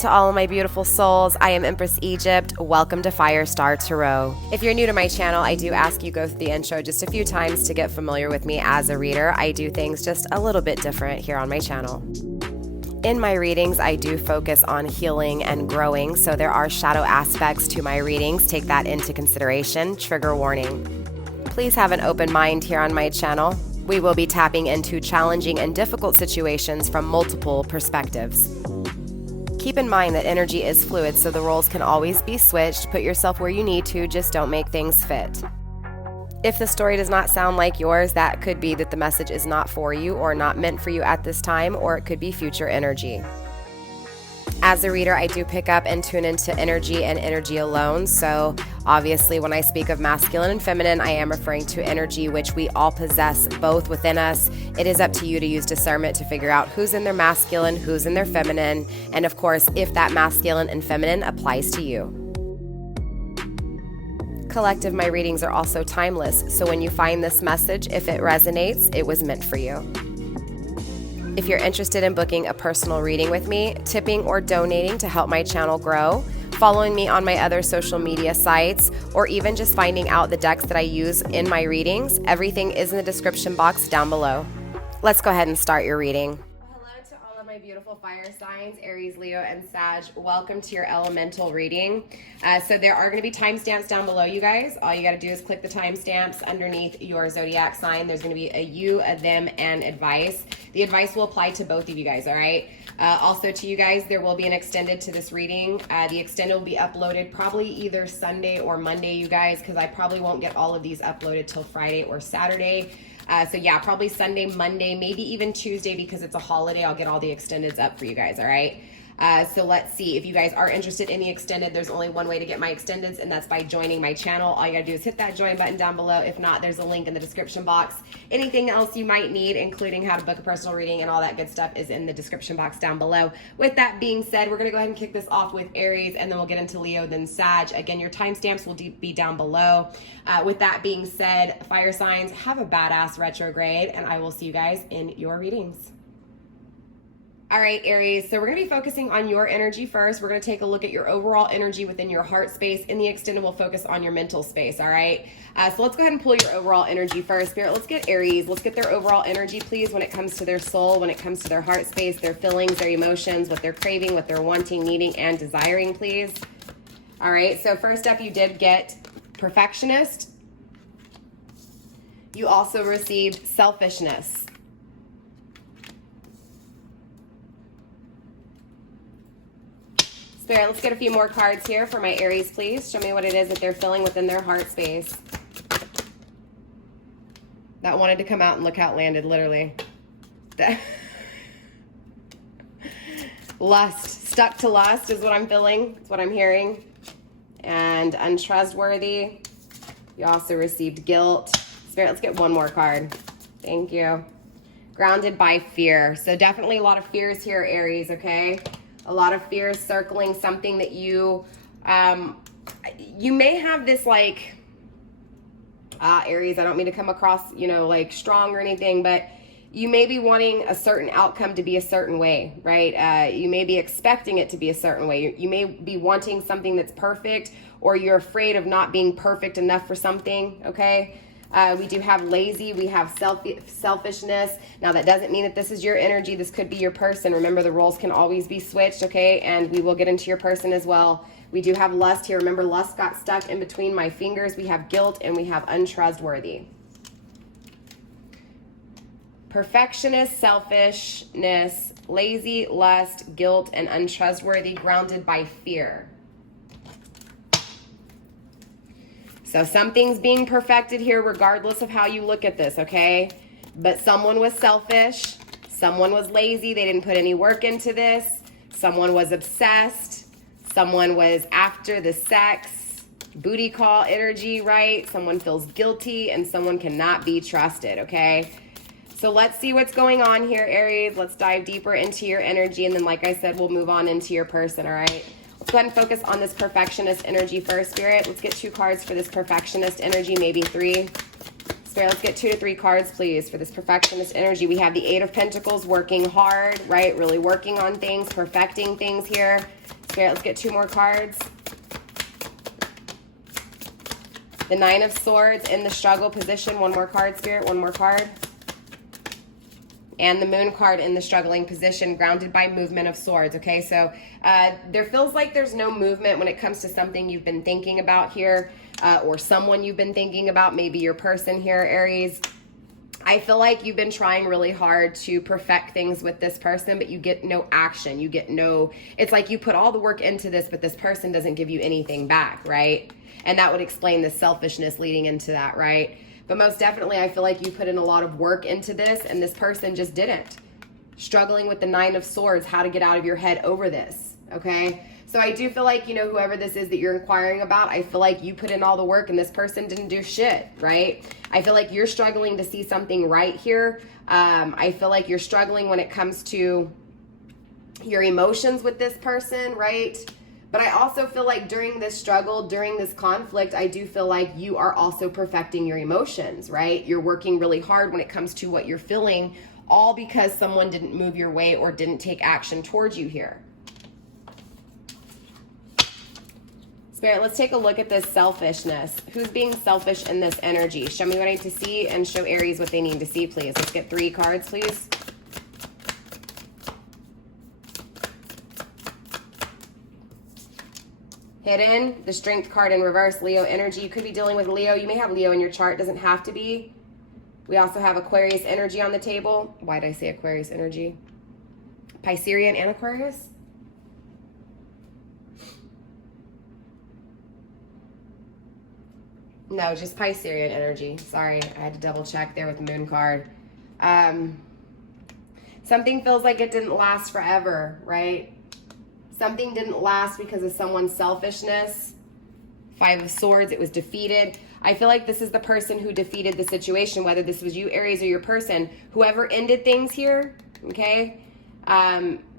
to all of my beautiful souls. I am Empress Egypt. Welcome to FireStar Tarot. If you're new to my channel, I do ask you go through the intro just a few times to get familiar with me as a reader. I do things just a little bit different here on my channel. In my readings, I do focus on healing and growing, so there are shadow aspects to my readings. Take that into consideration. Trigger warning. Please have an open mind here on my channel. We will be tapping into challenging and difficult situations from multiple perspectives. Keep in mind that energy is fluid, so the roles can always be switched. Put yourself where you need to, just don't make things fit. If the story does not sound like yours, that could be that the message is not for you or not meant for you at this time, or it could be future energy. As a reader, I do pick up and tune into energy and energy alone. So obviously when I speak of masculine and feminine, I am referring to energy, which we all possess both within us. It is up to you to use discernment to figure out who's in their masculine, who's in their feminine, and of course, if that masculine and feminine applies to you. Collective, my readings are also timeless. So when you find this message, if it resonates, it was meant for you. If you're interested in booking a personal reading with me, tipping or donating to help my channel grow, following me on my other social media sites, or even just finding out the decks that I use in my readings, everything is in the description box down below. Let's go ahead and start your reading. Hello to all of my beautiful fire signs, Aries, Leo, and Sag. Welcome to your elemental reading. So there are going to be timestamps down below, you guys. All you got to do is click the timestamps underneath your zodiac sign. There's going to be a you, a them, and advice. The advice will apply to both of you guys, all right? Also to you guys, there will be an extended to this reading. The extended will be uploaded probably either Sunday or Monday, you guys, because I probably won't get all of these uploaded till Friday or Saturday. So yeah, probably Sunday, Monday, maybe even Tuesday because it's a holiday. I'll get all the extendeds up for you guys, all right? So let's see. If you guys are interested in the extended, there's only one way to get my extendeds, and that's by joining my channel. All you gotta do is hit that join button down below. If not, there's a link in the description box. Anything else you might need, including how to book a personal reading and all that good stuff, is in the description box down below. With that being said, we're gonna go ahead and kick this off with Aries, and then we'll get into Leo, then Sag. Again, your timestamps will be down below. With that being said, fire signs, have a badass retrograde, and I will see you guys in your readings. All right, Aries, so we're going to be focusing on your energy first. We're going to take a look at your overall energy within your heart space. In the extended, we'll focus on your mental space, all right? So let's go ahead and pull your overall energy first. Spirit, let's get Aries. Let's get their overall energy, please, when it comes to their soul, when it comes to their heart space, their feelings, their emotions, what they're craving, what they're wanting, needing, and desiring, please. All right, so first up, you did get perfectionist. You also received selfishness. Spirit, let's get a few more cards here for my Aries, please. Show me what it is that they're feeling within their heart space. That wanted to come out and look how it landed, literally. Lust. Stuck to lust is what I'm feeling. It's what I'm hearing. And untrustworthy. You also received guilt. Spirit, let's get one more card. Thank you. Grounded by fear. So definitely a lot of fears here, Aries, okay? A lot of fears circling something that you may have this like, Aries, I don't mean to come across, you know, like strong or anything, but you may be wanting a certain outcome to be a certain way, right? You may be expecting it to be a certain way. You may be wanting something that's perfect, or you're afraid of not being perfect enough for something, okay? We do have lazy, we have selfishness. Now that doesn't mean that this is your energy. This could be your person. Remember, the roles can always be switched, okay? And we will get into your person as well. We do have lust here. Remember, lust got stuck in between my fingers. We have guilt and we have untrustworthy. Perfectionist, selfishness, lazy, lust, guilt, and untrustworthy, grounded by fear. So something's being perfected here regardless of how you look at this, okay? But someone was selfish. Someone was lazy. They didn't put any work into this. Someone was obsessed. Someone was after the sex, booty call energy, right? Someone feels guilty, and someone cannot be trusted, okay? So let's see what's going on here, Aries. Let's dive deeper into your energy, and then like I said, we'll move on into your person, all right? Let's go ahead and focus on this perfectionist energy first, Spirit. Let's get 2 cards for this perfectionist energy, maybe 3. Spirit, let's get 2 to 3 cards, please, for this perfectionist energy. We have the 8 of Pentacles, working hard, right? Really working on things, perfecting things here. Spirit, let's get 2 more cards. The 9 of Swords in the struggle position. 1 more card, Spirit, 1 more card. And the Moon card in the struggling position, grounded by movement of swords, okay? So there feels like there's no movement when it comes to something you've been thinking about here, or someone you've been thinking about, maybe your person here, Aries. I feel like you've been trying really hard to perfect things with this person, but you get no action. You get no, it's like you put all the work into this, but this person doesn't give you anything back, right? And that would explain the selfishness leading into that, right? But most definitely, I feel like you put in a lot of work into this, and this person just didn't. Struggling with the 9 of Swords, how to get out of your head over this, okay? So I do feel like, you know, whoever this is that you're inquiring about, I feel like you put in all the work and this person didn't do shit, right? I feel like you're struggling to see something right here. I feel like you're struggling when it comes to your emotions with this person, right? But I also feel like during this struggle, during this conflict, I do feel like you are also perfecting your emotions, right? You're working really hard when it comes to what you're feeling, all because someone didn't move your way or didn't take action towards you here. Spirit, let's take a look at this selfishness. Who's being selfish in this energy? Show me what I need to see and show Aries what they need to see, please. Let's get 3 cards, please. Hidden, the Strength card in reverse, Leo energy. You could be dealing with Leo. You may have Leo in your chart. Doesn't have to be. We also have Aquarius energy on the table. Why did I say Aquarius energy? Piscean and Aquarius? No, just Piscean energy. Sorry, I had to double check there with the Moon card. Something feels like it didn't last forever, right? Something didn't last because of someone's selfishness. 5 of Swords, it was defeated. I feel like this is the person who defeated the situation, whether this was you, Aries, or your person. Whoever ended things here, okay?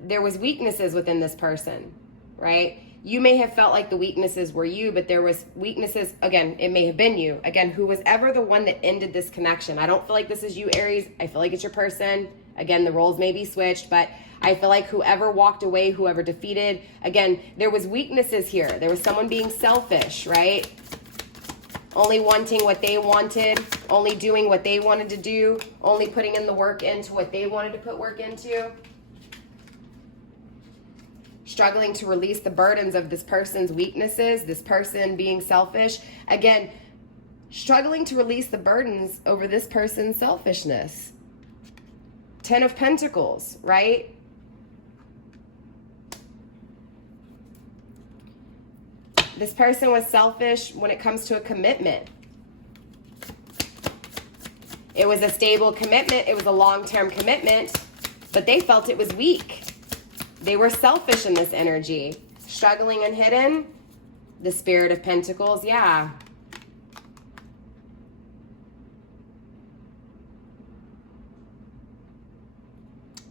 There was weaknesses within this person, right? You may have felt like the weaknesses were you, but there was weaknesses, again, it may have been you. Again, who was ever the one that ended this connection. I don't feel like this is you, Aries. I feel like it's your person. Again, the roles may be switched, but I feel like whoever walked away, whoever defeated, again, there was weaknesses here. There was someone being selfish, right? Only wanting what they wanted, only doing what they wanted to do, only putting in the work into what they wanted to put work into. Struggling to release the burdens of this person's weaknesses, this person being selfish. Again, struggling to release the burdens over this person's selfishness. 10 of Pentacles, right? This person was selfish when it comes to a commitment. It was a stable commitment. It was a long-term commitment, but they felt it was weak. They were selfish in this energy. Struggling and hidden. The Spirit of Pentacles, yeah.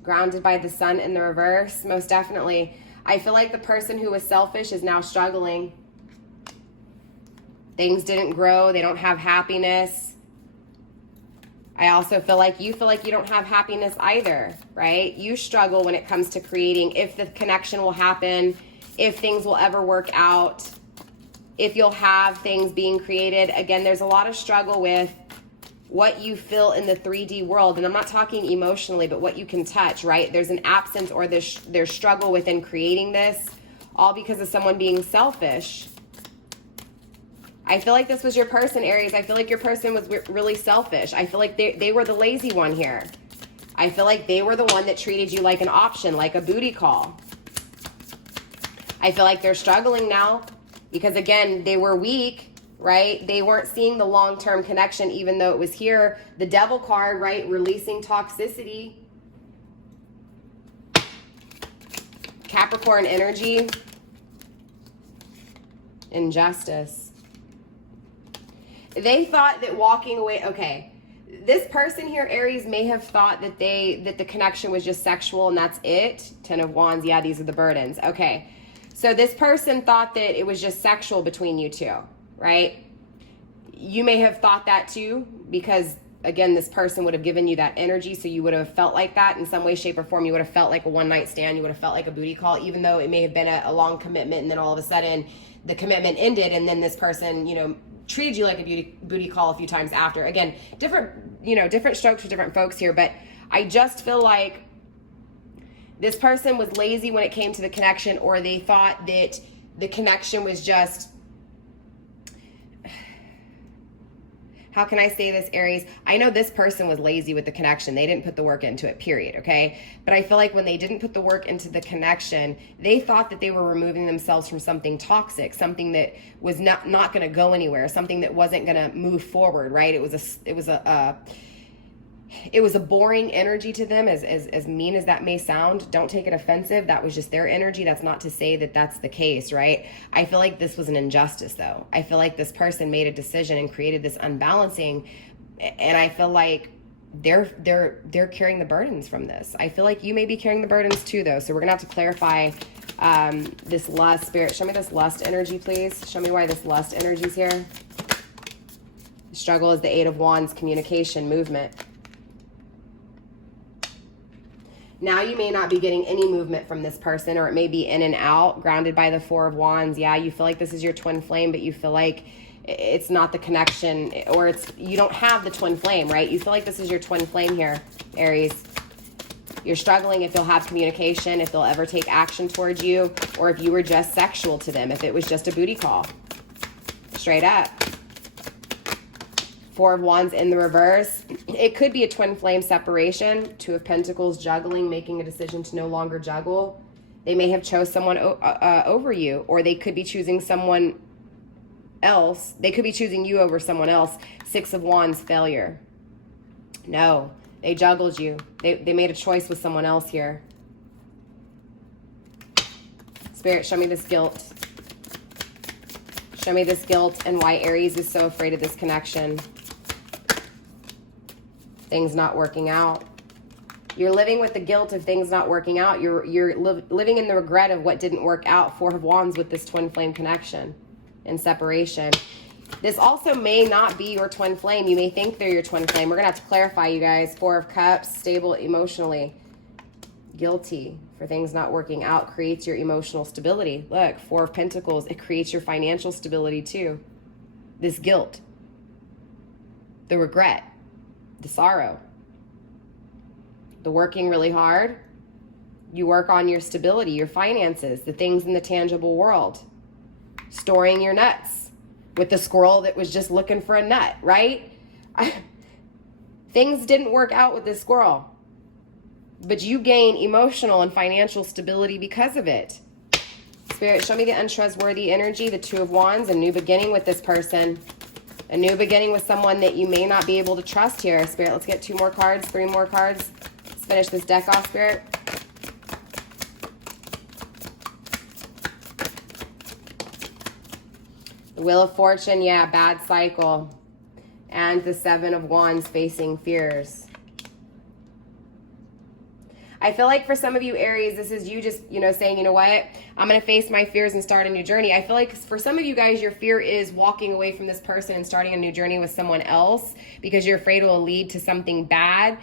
Grounded by the Sun in the reverse, most definitely. I feel like the person who was selfish is now struggling. Things didn't grow. They don't have happiness. I also feel like you don't have happiness either, right? You struggle when it comes to creating, if the connection will happen, if things will ever work out, if you'll have things being created. Again, there's a lot of struggle with what you feel in the 3D world. And I'm not talking emotionally, but what you can touch, right? There's an absence or there's struggle within creating this, all because of someone being selfish. I feel like this was your person, Aries. I feel like your person was really selfish. I feel like they were the lazy one here. I feel like they were the one that treated you like an option, like a booty call. I feel like they're struggling now because, again, they were weak, right? They weren't seeing the long-term connection, even though it was here. The Devil card, right? Releasing toxicity. Capricorn energy. Injustice. They thought that walking away, okay, this person here, Aries, may have thought that the connection was just sexual and that's it. 10 of Wands, yeah, these are the burdens. Okay, so this person thought that it was just sexual between you two, right? You may have thought that too, because again, this person would have given you that energy, so you would have felt like that in some way, shape, or form. You would have felt like a one-night stand. You would have felt like a booty call, even though it may have been a long commitment, and then all of a sudden the commitment ended, and then this person, you know, treated you like a booty call a few times after. Again, different strokes for different folks here, but I just feel like this person was lazy when it came to the connection, or they thought that the connection was just, how can I say this, Aries? I know this person was lazy with the connection. They didn't put the work into it, period, okay? But I feel like when they didn't put the work into the connection, they thought that they were removing themselves from something toxic, something that was not going to go anywhere, something that wasn't going to move forward, right? It was a boring energy to them, as mean as that may sound. Don't take it offensive. That was just their energy. That's not to say that that's the case, right? I feel like this was an injustice, though. I feel like this person made a decision and created this unbalancing, and I feel like they're carrying the burdens from this. I feel like you may be carrying the burdens too, though. So we're gonna have to clarify this lust. Spirit, show me this lust energy, please. Show me why this lust energy is here. The struggle is the Eight of Wands, communication, movement. Now you may not be getting any movement from this person, or it may be in and out, grounded by the Four of Wands. Yeah, you feel like this is your twin flame, but you feel like it's not the connection, or you don't have the twin flame, right? You feel like this is your twin flame here, Aries. You're struggling if you'll have communication, if they'll ever take action towards you, or if you were just sexual to them, if it was just a booty call. Straight up. Four of Wands in the reverse. It could be a twin flame separation. Two of Pentacles, juggling, making a decision to no longer juggle. They may have chose someone over you, or they could be choosing someone else. They could be choosing you over someone else. Six of Wands, failure. No, they juggled you. They made a choice with someone else here. Spirit, show me this guilt. Show me this guilt and why Aries is so afraid of this connection. Things not working out. You're living with the guilt of things not working out. You're living in the regret of what didn't work out. Four of Wands with this twin flame connection and separation. This also may not be your twin flame. You may think they're your twin flame. We're going to have to clarify, you guys. Four of Cups, stable emotionally. Guilty for things not working out creates your emotional stability. Look, Four of Pentacles, it creates your financial stability too. This guilt, the regret, the sorrow, the working really hard. You work on your stability, your finances, the things in the tangible world. Storing your nuts with the squirrel that was just looking for a nut, right? Things didn't work out with this squirrel, but you gain emotional and financial stability because of it. Spirit, show me the untrustworthy energy, the Two of Wands, a new beginning with this person. A new beginning with someone that you may not be able to trust here. Spirit, let's get 2 more cards, 3 more cards. Let's finish this deck off, Spirit. The Wheel of Fortune, yeah, bad cycle. And the Seven of Wands, facing fears. I feel like for some of you, Aries, this is you just, saying, you know what? I'm going to face my fears and start a new journey. I feel like for some of you guys, your fear is walking away from this person and starting a new journey with someone else because you're afraid it will lead to something bad.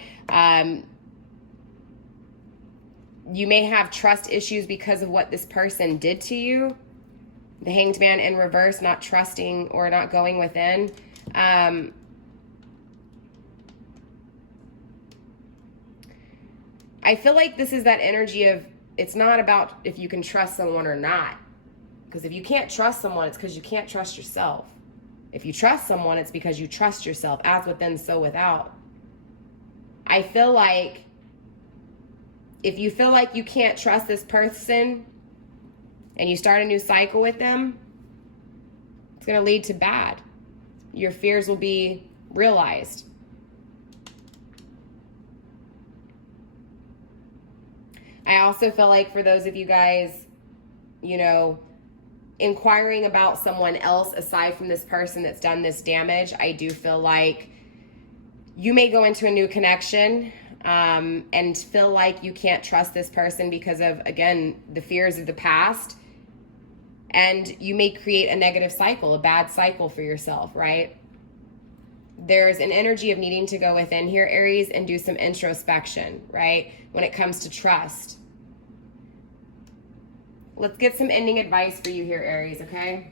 You may have trust issues because of what this person did to you. The Hanged Man in reverse, not trusting or not going within. I feel like this is that energy of, it's not about if you can trust someone or not. Because if you can't trust someone, it's because you can't trust yourself. If you trust someone, it's because you trust yourself. As within, so without. I feel like if you feel like you can't trust this person and you start a new cycle with them, it's going to lead to bad. Your fears will be realized. I also feel like for those of you guys, inquiring about someone else aside from this person that's done this damage, I do feel like you may go into a new connection and feel like you can't trust this person because of, again, the fears of the past. And you may create a negative cycle, a bad cycle for yourself, right? there's an energy of needing to go within here, Aries, and do some introspection, right? When it comes to trust. Let's get some ending advice for you here, Aries, okay?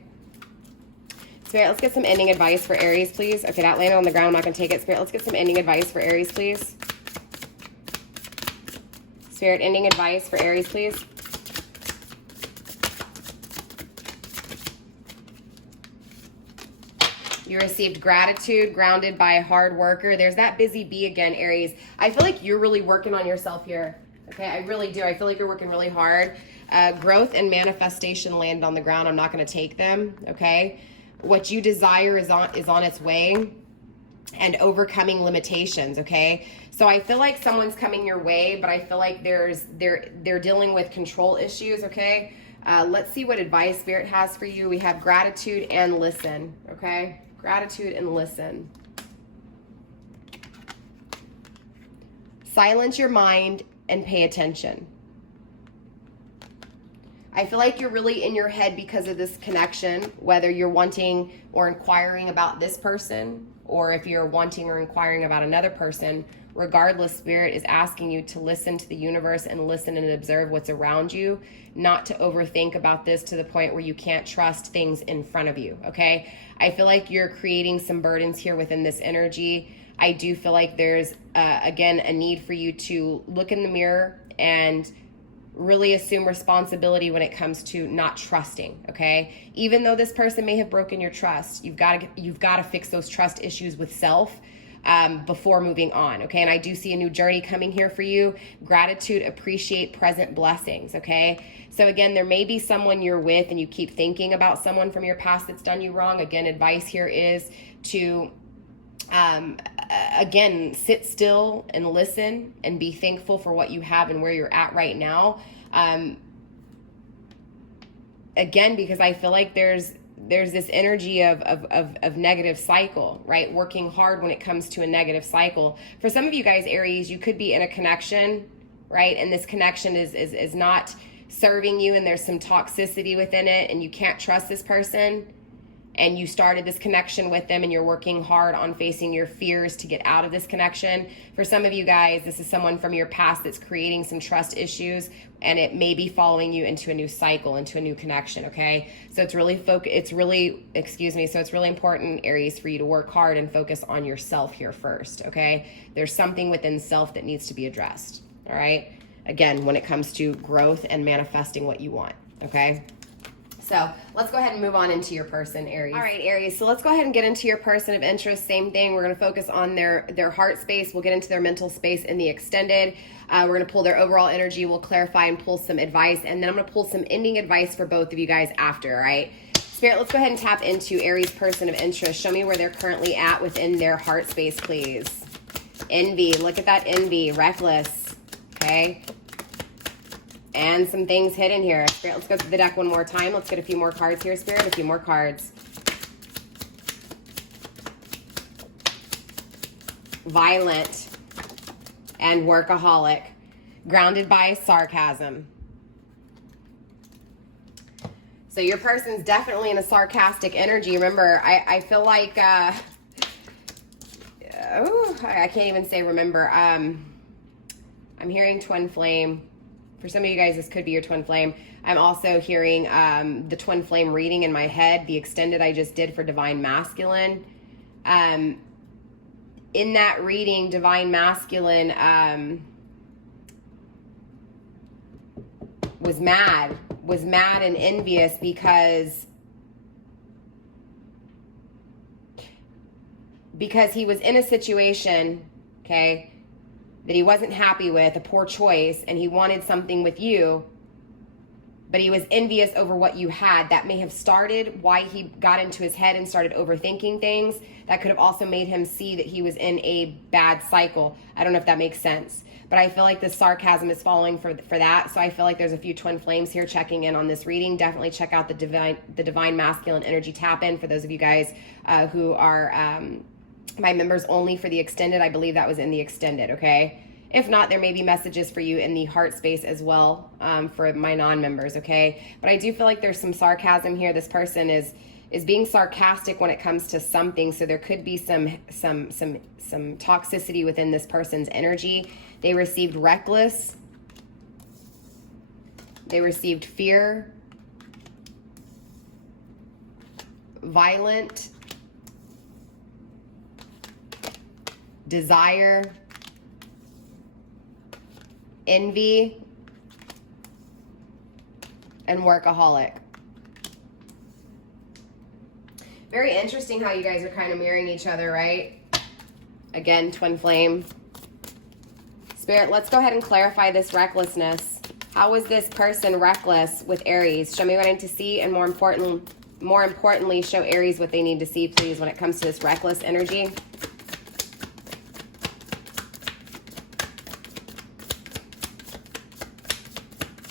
Spirit, let's get some ending advice for Aries, please. Okay, that landed on the ground. I'm not going to take it. Spirit, let's get some ending advice for Aries, please. Spirit, ending advice for Aries, please. You received gratitude, grounded by a hard worker. There's that busy bee again, Aries. I feel like you're really working on yourself here. Okay, I really do. I feel like you're working really hard. Growth and manifestation landed on the ground. I'm not going to take them, okay? What you desire is on its way, and overcoming limitations, okay? So I feel like someone's coming your way, but I feel like they're dealing with control issues, okay? Let's see what advice Spirit has for you. We have gratitude and listen, okay? Gratitude and listen. Silence your mind and pay attention. I feel like you're really in your head because of this connection, whether you're wanting or inquiring about this person, or if you're wanting or inquiring about another person. Regardless, Spirit is asking you to listen to the universe and listen and observe what's around you, not to overthink about this to the point where you can't trust things in front of you, okay? I feel like you're creating some burdens here within this energy. I do feel like there's, again, a need for you to look in the mirror and really assume responsibility when it comes to not trusting, okay? Even though this person may have broken your trust, you've got to fix those trust issues with self before moving on, okay? And I do see a new journey coming here for you. Gratitude, appreciate present blessings, okay? So again, there may be someone you're with and you keep thinking about someone from your past that's done you wrong. Again, advice here is to again, sit still and listen and be thankful for what you have and where you're at right now. Again, because I feel like there's this energy of negative cycle, right? Working hard when it comes to a negative cycle. For some of you guys, Aries, you could be in a connection, right? And this connection is not serving you, and there's some toxicity within it, and you can't trust this person. And you started this connection with them, and you're working hard on facing your fears to get out of this connection. For some of you guys, this is someone from your past that's creating some trust issues, and it may be following you into a new cycle, into a new connection, okay? So it's really so it's really important, Aries, for you to work hard and focus on yourself here first, okay? There's something within self that needs to be addressed, all right? Again, when it comes to growth and manifesting what you want, okay? So let's go ahead and move on into your person, Aries. All right, Aries. So let's go ahead and get into your person of interest. Same thing. We're going to focus on their heart space. We'll get into their mental space in the extended. We're going to pull their overall energy. We'll clarify and pull some advice. And then I'm going to pull some ending advice for both of you guys after, all right? Spirit, let's go ahead and tap into Aries' person of interest. Show me where they're currently at within their heart space, please. Envy. Look at that envy. Reckless. Okay. And some things hidden here. Spirit, let's go through the deck one more time. Let's get a few more cards here, Spirit. A few more cards. Violent and workaholic. Grounded by sarcasm. So your person's definitely in a sarcastic energy. Remember, I feel like, I can't even say remember. I'm hearing twin flame. For some of you guys, this could be your twin flame. I'm also hearing the twin flame reading in my head, the extended I just did for Divine Masculine. In that reading, Divine Masculine was mad and envious because he was in a situation, okay, that he wasn't happy with, a poor choice, and he wanted something with you, but he was envious over what you had. That may have started why he got into his head and started overthinking things. That could have also made him see that he was in a bad cycle. I don't know if that makes sense, but I feel like the sarcasm is falling for that. So I feel like there's a few twin flames here checking in on this reading. Definitely check out the Divine Masculine Energy Tap-In for those of you guys who are my members only for the extended. I believe that was in the extended, okay? If not, there may be messages for you in the heart space as well for my non-members, okay? But I do feel like there's some sarcasm here. This person is is being sarcastic when it comes to something. So there could be some toxicity within this person's energy. They received reckless. They received fear, violent, desire, envy, and workaholic. Very interesting how you guys are kind of mirroring each other, right? Again, twin flame. Spirit, let's go ahead and clarify this recklessness. How was this person reckless with Aries? Show me what I need to see, and more importantly, show Aries what they need to see, please, when it comes to this reckless energy.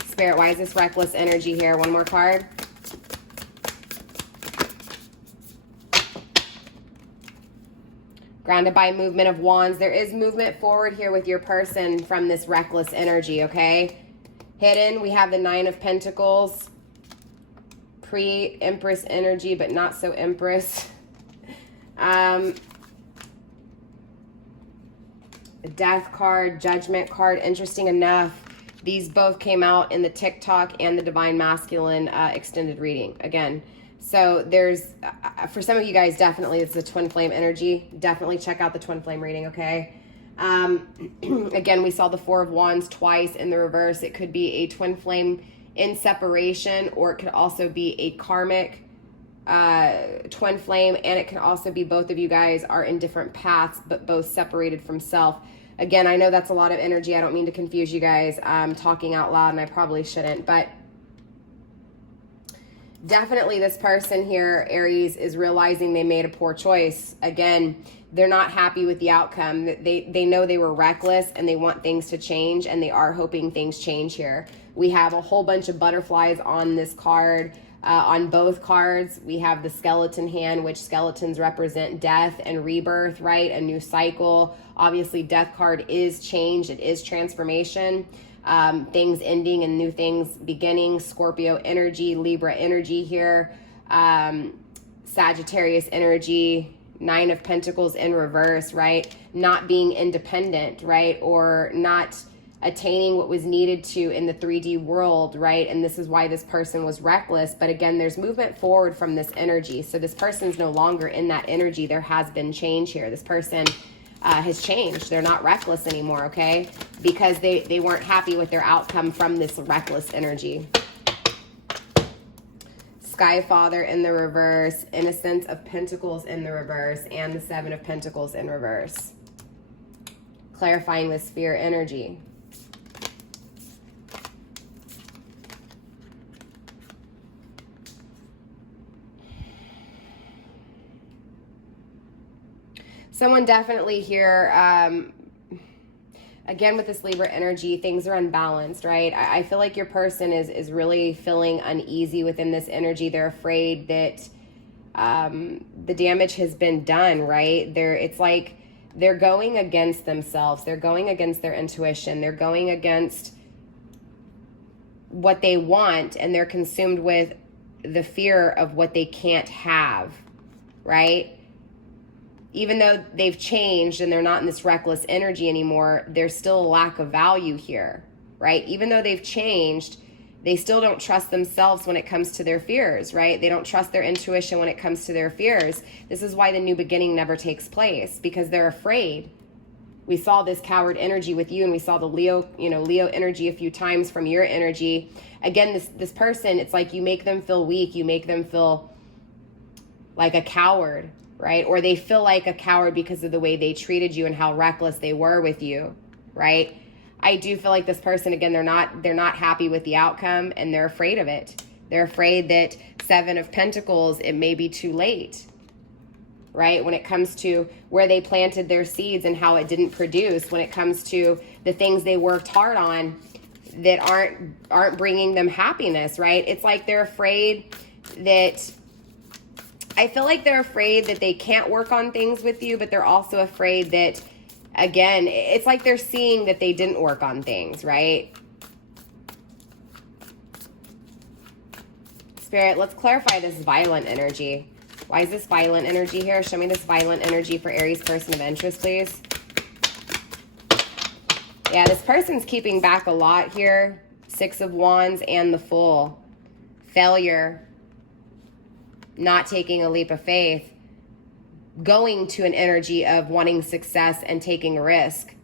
Spirit, why is this reckless energy here? One more card. Grounded by movement of wands. There is movement forward here with your person from this reckless energy, okay? Hidden, we have the Nine of Pentacles. Pre-Empress energy, but not so Empress. Death card, Judgment card. Interesting enough, these both came out in the TikTok and the Divine Masculine extended reading. Again, so there's, for some of you guys, definitely it's a twin flame energy. Definitely check out the twin flame reading, okay? Again, we saw the Four of Wands twice in the reverse. It could be a twin flame in separation, or it could also be a karmic twin flame, and it can also be both of you guys are in different paths, but both separated from self. Again, I know that's a lot of energy. I don't mean to confuse you guys. I'm talking out loud, and I probably shouldn't, but definitely this person here, Aries, is realizing they made a poor choice. Again, they're not happy with the outcome. They know they were reckless, and they want things to change, and they are hoping things change here. We have a whole bunch of butterflies on this card. On both cards, we have the skeleton hand, which skeletons represent death and rebirth, right? A new cycle. Obviously, death card is change. It is transformation. Things ending and new things beginning. Scorpio energy, Libra energy here. Sagittarius energy. Nine of Pentacles in reverse, right? Not being independent, right? Or not attaining what was needed to in the 3D world, right? And this is why this person was reckless. But again, there's movement forward from this energy. So this person's no longer in that energy. There has been change here. This person has changed. They're not reckless anymore, okay? Because they weren't happy with their outcome from this reckless energy. Sky Father in the reverse, Innocence of Pentacles in the reverse, and the Seven of Pentacles in reverse. Clarifying this fear energy. Someone definitely here, again, with this Libra energy, things are unbalanced, right? I feel like your person is really feeling uneasy within this energy. They're afraid that the damage has been done, right? It's like they're going against themselves. They're going against their intuition. They're going against what they want, and they're consumed with the fear of what they can't have, right? Even though they've changed and they're not in this reckless energy anymore, there's still a lack of value here, right? Even though they've changed, they still don't trust themselves when it comes to their fears, right? They don't trust their intuition when it comes to their fears. This is why the new beginning never takes place, because they're afraid. We saw this coward energy with you, and we saw the Leo energy a few times from your energy. Again, this person, it's like you make them feel weak. You make them feel like a coward, right? Or they feel like a coward because of the way they treated you and how reckless they were with you, right? I do feel like this person, again, they're not happy with the outcome, and they're afraid of it. They're afraid that Seven of Pentacles, it may be too late, right? When it comes to where they planted their seeds and how it didn't produce, when it comes to the things they worked hard on that aren't bringing them happiness, right? It's like they're afraid that, I feel like they're afraid that they can't work on things with you, but they're also afraid that, again, it's like they're seeing that they didn't work on things, right? Spirit, let's clarify this violent energy. Why is this violent energy here? Show me this violent energy for Aries person of interest, please. Yeah, this person's keeping back a lot here. Six of Wands and the Fool. Failure. Not taking a leap of faith. Going to an energy of wanting success and taking a risk.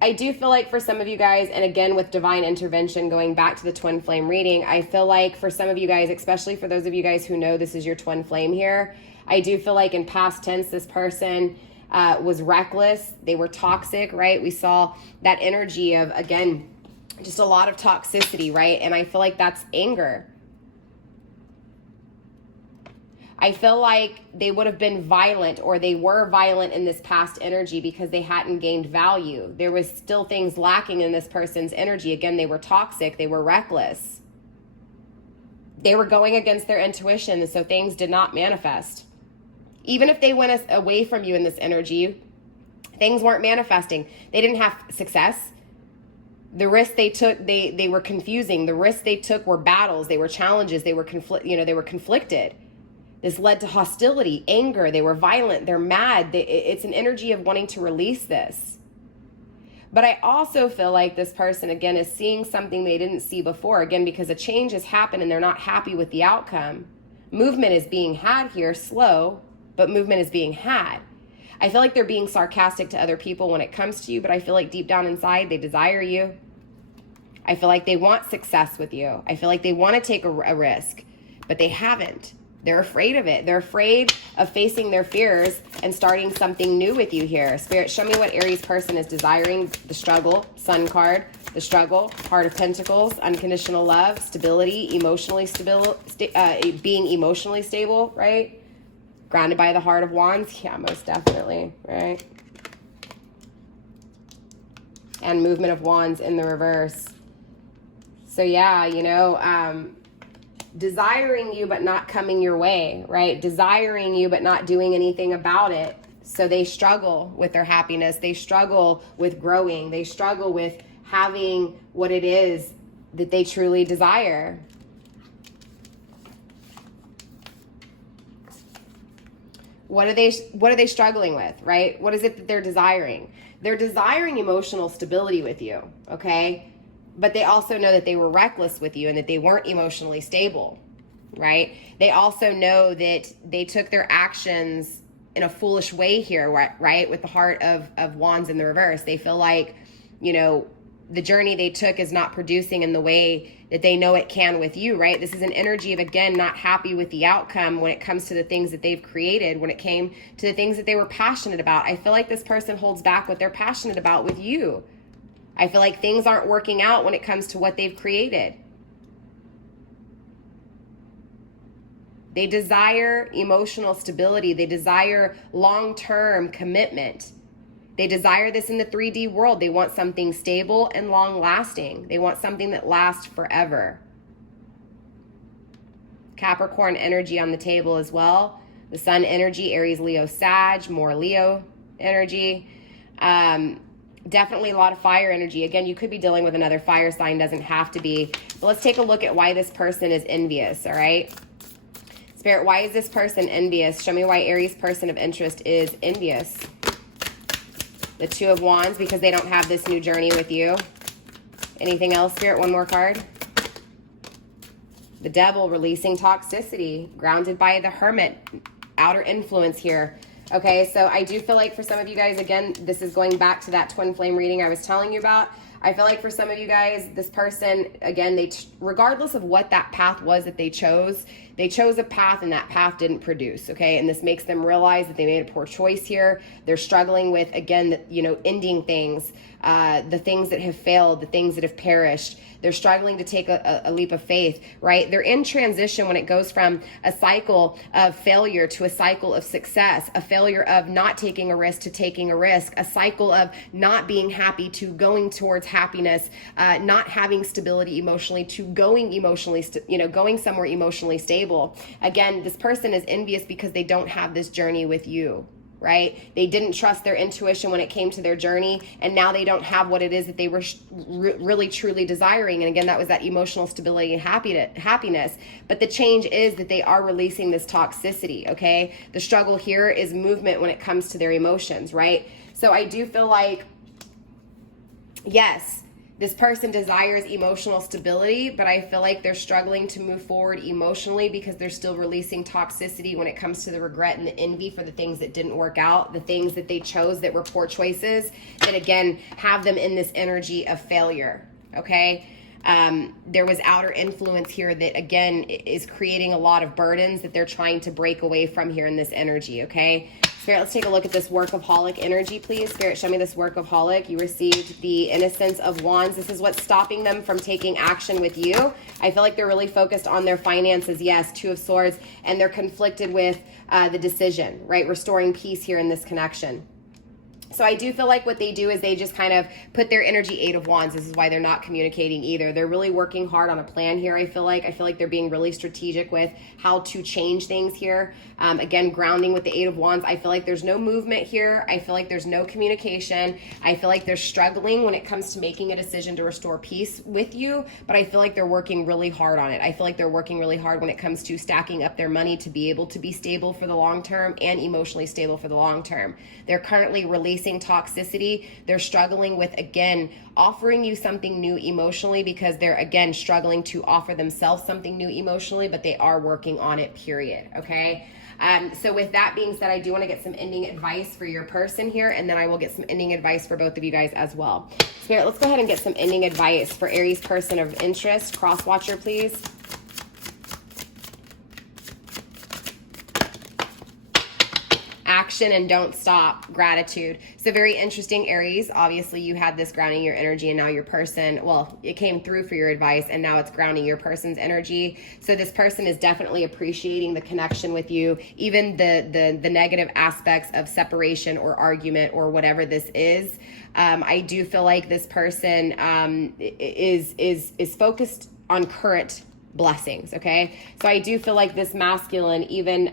I do feel like for some of you guys, and again with divine intervention, going back to the twin flame reading, I feel like for some of you guys, especially for those of you guys who know this is your twin flame here, I do feel like in past tense, this person was reckless. They were toxic, right? We saw that energy of, again, just a lot of toxicity, right? And I feel like that's anger. I feel like they would have been violent, or they were violent in this past energy because they hadn't gained value. There was still things lacking in this person's energy. Again, they were toxic. They were reckless. They were going against their intuition, so things did not manifest. Even if they went away from you in this energy, things weren't manifesting. They didn't have success. The risks they took, they were confusing. The risks they took were battles. They were challenges. They were they were conflicted. This led to hostility, anger. They were violent. They're mad. It's an energy of wanting to release this. But I also feel like this person, again, is seeing something they didn't see before. Again, because a change has happened and they're not happy with the outcome. Movement is being had here, slow, but movement is being had. I feel like they're being sarcastic to other people when it comes to you, but I feel like deep down inside, they desire you. I feel like they want success with you. I feel like they want to take a risk, but they haven't. They're afraid of it. They're afraid of facing their fears and starting something new with you here. Spirit, show me what Aries person is desiring. The struggle, Sun card, the struggle, Heart of Pentacles, unconditional love, stability, emotionally stable, being emotionally stable, right? Grounded by the Heart of Wands. Yeah, most definitely, right? And movement of Wands in the reverse. So yeah, you know, desiring you but not coming your way, right? Desiring you but not doing anything about it. So they struggle with their happiness. They struggle with growing. They struggle with having what it is that they truly desire. What are they struggling with, right? What is it that they're desiring? They're desiring emotional stability with you, okay? But they also know that they were reckless with you and that they weren't emotionally stable, right? They also know that they took their actions in a foolish way here, right? With the Heart of Wands in the reverse. They feel like, you know, the journey they took is not producing in the way that they know it can with you, right? This is an energy of, again, not happy with the outcome when it comes to the things that they've created, when it came to the things that they were passionate about. I feel like this person holds back what they're passionate about with you. I feel like things aren't working out when it comes to what they've created. They desire emotional stability. They desire long-term commitment. They desire this in the 3D world. They want something stable and long-lasting. They want something that lasts forever. Capricorn energy on the table as well. The Sun energy, Aries, Leo, Sag, more Leo energy. Definitely a lot of fire energy. Again, you could be dealing with another fire sign, doesn't have to be. But let's take a look at why this person is envious, all right? Spirit, why is this person envious? Show me why Aries person of interest is envious. The Two of Wands, because they don't have this new journey with you. Anything else, Spirit? One more card. The Devil, releasing toxicity, grounded by the Hermit, outer influence here. Okay, so I do feel like for some of you guys, again, this is going back to that twin flame reading I was telling you about. I feel like for some of you guys, this person, again, regardless of what that path was that they chose a path and that path didn't produce, okay? And this makes them realize that they made a poor choice here. They're struggling with, again, you know, ending things, the things that have failed, the things that have perished. They're struggling to take a leap of faith, right? They're in transition when it goes from a cycle of failure to a cycle of success, a failure of not taking a risk to taking a risk, a cycle of not being happy to going towards happiness, not having stability emotionally to going emotionally, going somewhere emotionally stable. Again, this person is envious because they don't have this journey with you. right? They didn't trust their intuition when it came to their journey, and now they don't have what it is that they were really truly desiring. And again, that was that emotional stability and happiness. But the change is that they are releasing this toxicity, okay? The struggle here is movement when it comes to their emotions, right? So I do feel like, yes, this person desires emotional stability, but I feel like they're struggling to move forward emotionally because they're still releasing toxicity when it comes to the regret and the envy for the things that didn't work out, the things that they chose that were poor choices, that again have them in this energy of failure, okay? There was outer influence here that again is creating a lot of burdens that they're trying to break away from here in this energy, okay? Spirit, let's take a look at this workaholic energy, please. Spirit, show me this workaholic. You received the Innocence of Wands. This is what's stopping them from taking action with you. I feel like they're really focused on their finances, yes, Two of Swords, and they're conflicted with the decision, right? Restoring peace here in this connection. So I do feel like what they do is they just kind of put their energy, Eight of Wands. This is why they're not communicating either. They're really working hard on a plan here, I feel like. They're being really strategic with how to change things here. Again, grounding with the Eight of Wands. I feel like there's no movement here. I feel like there's no communication. I feel like they're struggling when it comes to making a decision to restore peace with you, but I feel like they're working really hard on it. I feel like they're working really hard when it comes to stacking up their money to be able to be stable for the long term and emotionally stable for the long term. They're currently releasing toxicity. They're struggling with, again, offering you something new emotionally because they're, again, struggling to offer themselves something new emotionally, but they are working on it, period, okay? So with that being said, I do want to get some ending advice for your person here, and then I will get some ending advice for both of you guys as well. Spirit, let's go ahead and get some ending advice for Aries person of interest. Cross watcher, please. Action and don't stop. Gratitude. So very interesting, Aries. Obviously, you had this grounding your energy, and now your person, well, it came through for your advice, and now it's grounding your person's energy. So this person is definitely appreciating the connection with you, even the negative aspects of separation or argument or whatever this is. I do feel like this person is focused on current blessings, okay? So I do feel like this masculine, even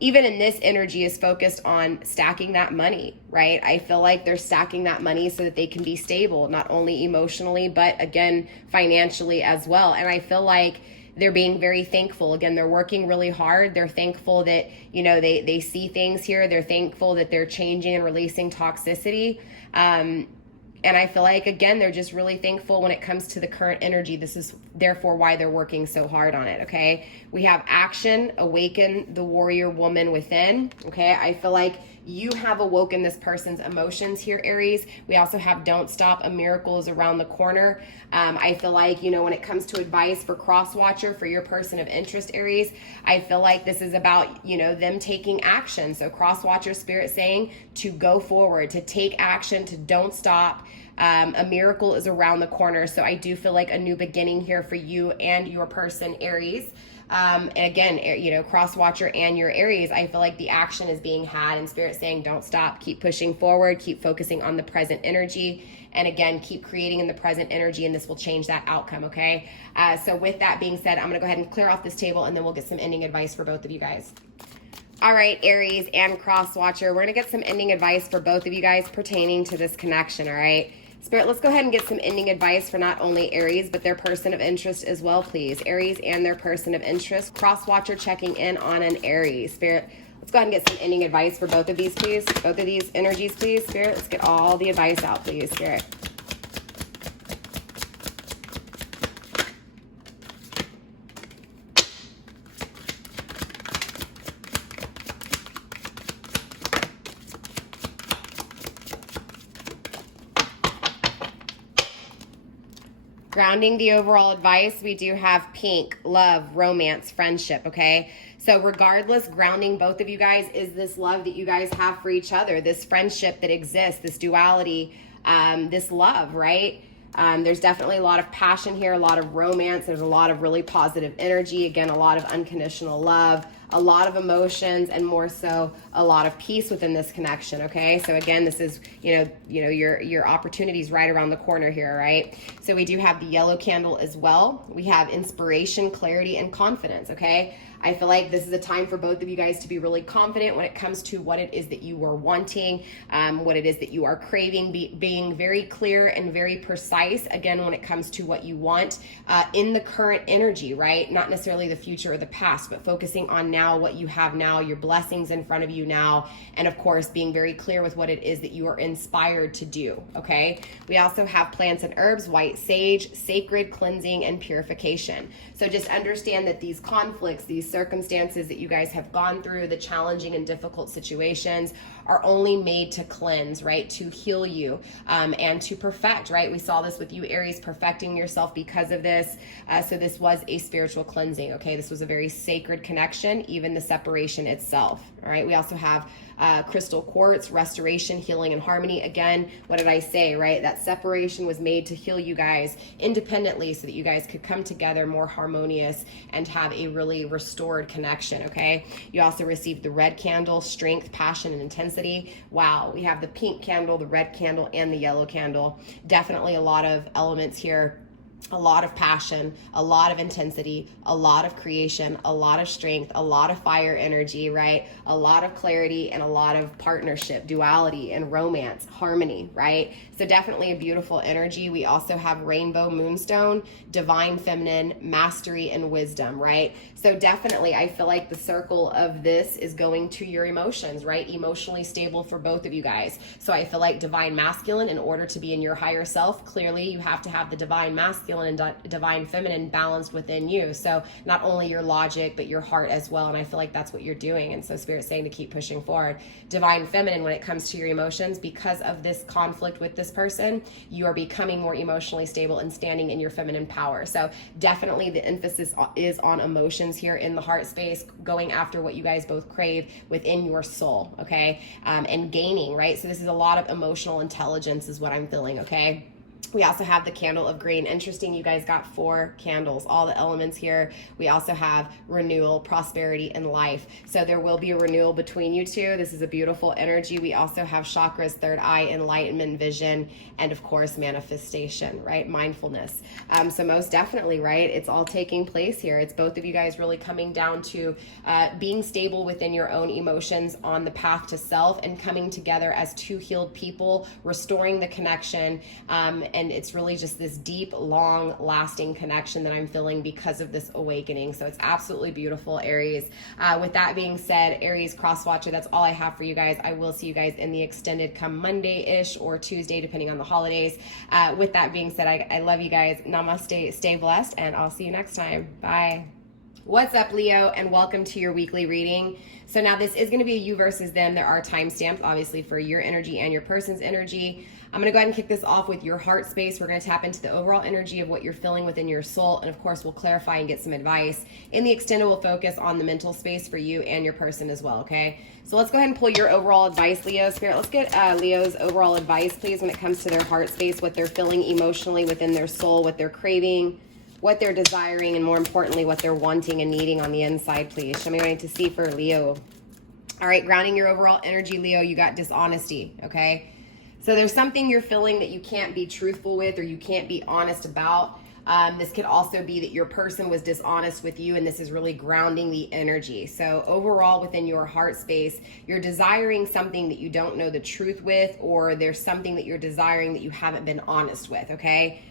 in this energy, is focused on stacking that money, right? I feel like they're stacking that money so that they can be stable, not only emotionally, but again, financially as well. And I feel like they're being very thankful. Again, they're working really hard. They're thankful that, you know, they see things here. They're thankful that they're changing and releasing toxicity. And I feel like, again, they're just really thankful when it comes to the current energy. This is therefore why they're working so hard on it, okay? We have action, awaken the warrior woman within, okay? I feel like you have awoken this person's emotions here, Aries. We also have don't stop, a miracle is around the corner. I feel like, you know, when it comes to advice for cross watcher, for your person of interest, Aries, I feel like this is about, you know, them taking action. So cross watcher spirit saying to go forward, to take action, to don't stop. A miracle is around the corner. So I do feel like a new beginning here for you and your person, Aries. And again, you know, cross watcher and your Aries, I feel like the action is being had, and spirit saying don't stop, keep pushing forward, keep focusing on the present energy, and again, keep creating in the present energy, and this will change that outcome, okay? So with that being said, I'm gonna go ahead and clear off this table, and then we'll get some ending advice for both of you guys. All right, Aries and cross watcher, we're gonna get some ending advice for both of you guys pertaining to this connection, all right? Spirit, let's go ahead and get some ending advice for not only Aries, but their person of interest as well, please. Aries and their person of interest. Cross-watcher checking in on an Aries. Spirit, let's go ahead and get some ending advice for both of these, please. Both of these energies, please. Spirit, let's get all the advice out, please. Spirit. Grounding the overall advice, we do have pink, love, romance, friendship, okay? So regardless, grounding both of you guys is this love that you guys have for each other, this friendship that exists, this duality, this love, right? There's definitely a lot of passion here, a lot of romance. There's a lot of really positive energy. Again, a lot of unconditional love, a lot of emotions, and more so a lot of peace within this connection, okay? So again, this is, your opportunities right around the corner here, right? So we do have the yellow candle as well. We have inspiration, clarity, and confidence, okay? I feel like this is a time for both of you guys to be really confident when it comes to what it is that you are wanting, what it is that you are craving, being very clear and very precise, again, when it comes to what you want in the current energy, right? Not necessarily the future or the past, but focusing on now, what you have now, your blessings in front of you now, and of course, being very clear with what it is that you are inspired to do, okay? We also have plants and herbs, white sage, sacred cleansing, and purification. So just understand that these conflicts, these circumstances that you guys have gone through, the challenging and difficult situations, are only made to cleanse, right? To heal you and to perfect, right? We saw this with you, Aries, perfecting yourself because of this. So this was a spiritual cleansing, okay? This was a very sacred connection, even the separation itself, all right? We also have crystal quartz, restoration, healing, and harmony. Again, what did I say, right? That separation was made to heal you guys independently so that you guys could come together more harmonious and have a really restored connection, okay? You also received the red candle, strength, passion, and intensity. Wow, we have the pink candle, the red candle, and the yellow candle. Definitely a lot of elements here. A lot of passion, a lot of intensity, a lot of creation, a lot of strength, a lot of fire energy, right? A lot of clarity and a lot of partnership, duality, and romance, harmony, right? So definitely a beautiful energy. We also have rainbow moonstone, divine feminine, mastery, and wisdom, right? So definitely I feel like the circle of this is going to your emotions, right? Emotionally stable for both of you guys. So I feel like divine masculine, in order to be in your higher self, clearly you have to have the divine masculine and divine feminine balanced within you. So not only your logic, but your heart as well. And I feel like that's what you're doing. And so Spirit's saying to keep pushing forward. Divine feminine, when it comes to your emotions, because of this conflict with this person, you are becoming more emotionally stable and standing in your feminine power. So definitely the emphasis is on emotions here in the heart space, going after what you guys both crave within your soul, okay? And gaining, right? So this is a lot of emotional intelligence is what I'm feeling, okay? We also have the candle of green. Interesting, you guys got 4 candles, all the elements here. We also have renewal, prosperity, and life. So there will be a renewal between you two. This is a beautiful energy. We also have chakras, third eye, enlightenment, vision, and of course, manifestation, right? Mindfulness. So most definitely, right? It's all taking place here. It's both of you guys really coming down to being stable within your own emotions on the path to self and coming together as 2 healed people, restoring the connection, and it's really just this deep, long lasting connection that I'm feeling because of this awakening. So it's absolutely beautiful, Aries. With that being said, Aries cross watcher, that's all I have for you guys. I will see you guys in the extended come Monday-ish or Tuesday, depending on the holidays. With that being said, I love you guys. Namaste, stay blessed, and I'll see you next time. Bye. What's up, Leo, and welcome to your weekly reading. So now this is going to be a you versus them. There are timestamps, obviously, for your energy and your person's energy. I'm going to go ahead and kick this off with your heart space. We're going to tap into the overall energy of what you're feeling within your soul. And of course, we'll clarify and get some advice. In the extended, we'll focus on the mental space for you and your person as well, okay? So let's go ahead and pull your overall advice, Leo. Spirit, let's get Leo's overall advice, please, when it comes to their heart space, what they're feeling emotionally within their soul, what they're craving, what they're desiring, and more importantly, what they're wanting and needing on the inside, please. Show me what I need to see for Leo. All right, grounding your overall energy, Leo, you got dishonesty, okay? So there's something you're feeling that you can't be truthful with or you can't be honest about. This could also be that your person was dishonest with you, and this is really grounding the energy. So overall within your heart space, you're desiring something that you don't know the truth with, or there's something that you're desiring that you haven't been honest with, okay?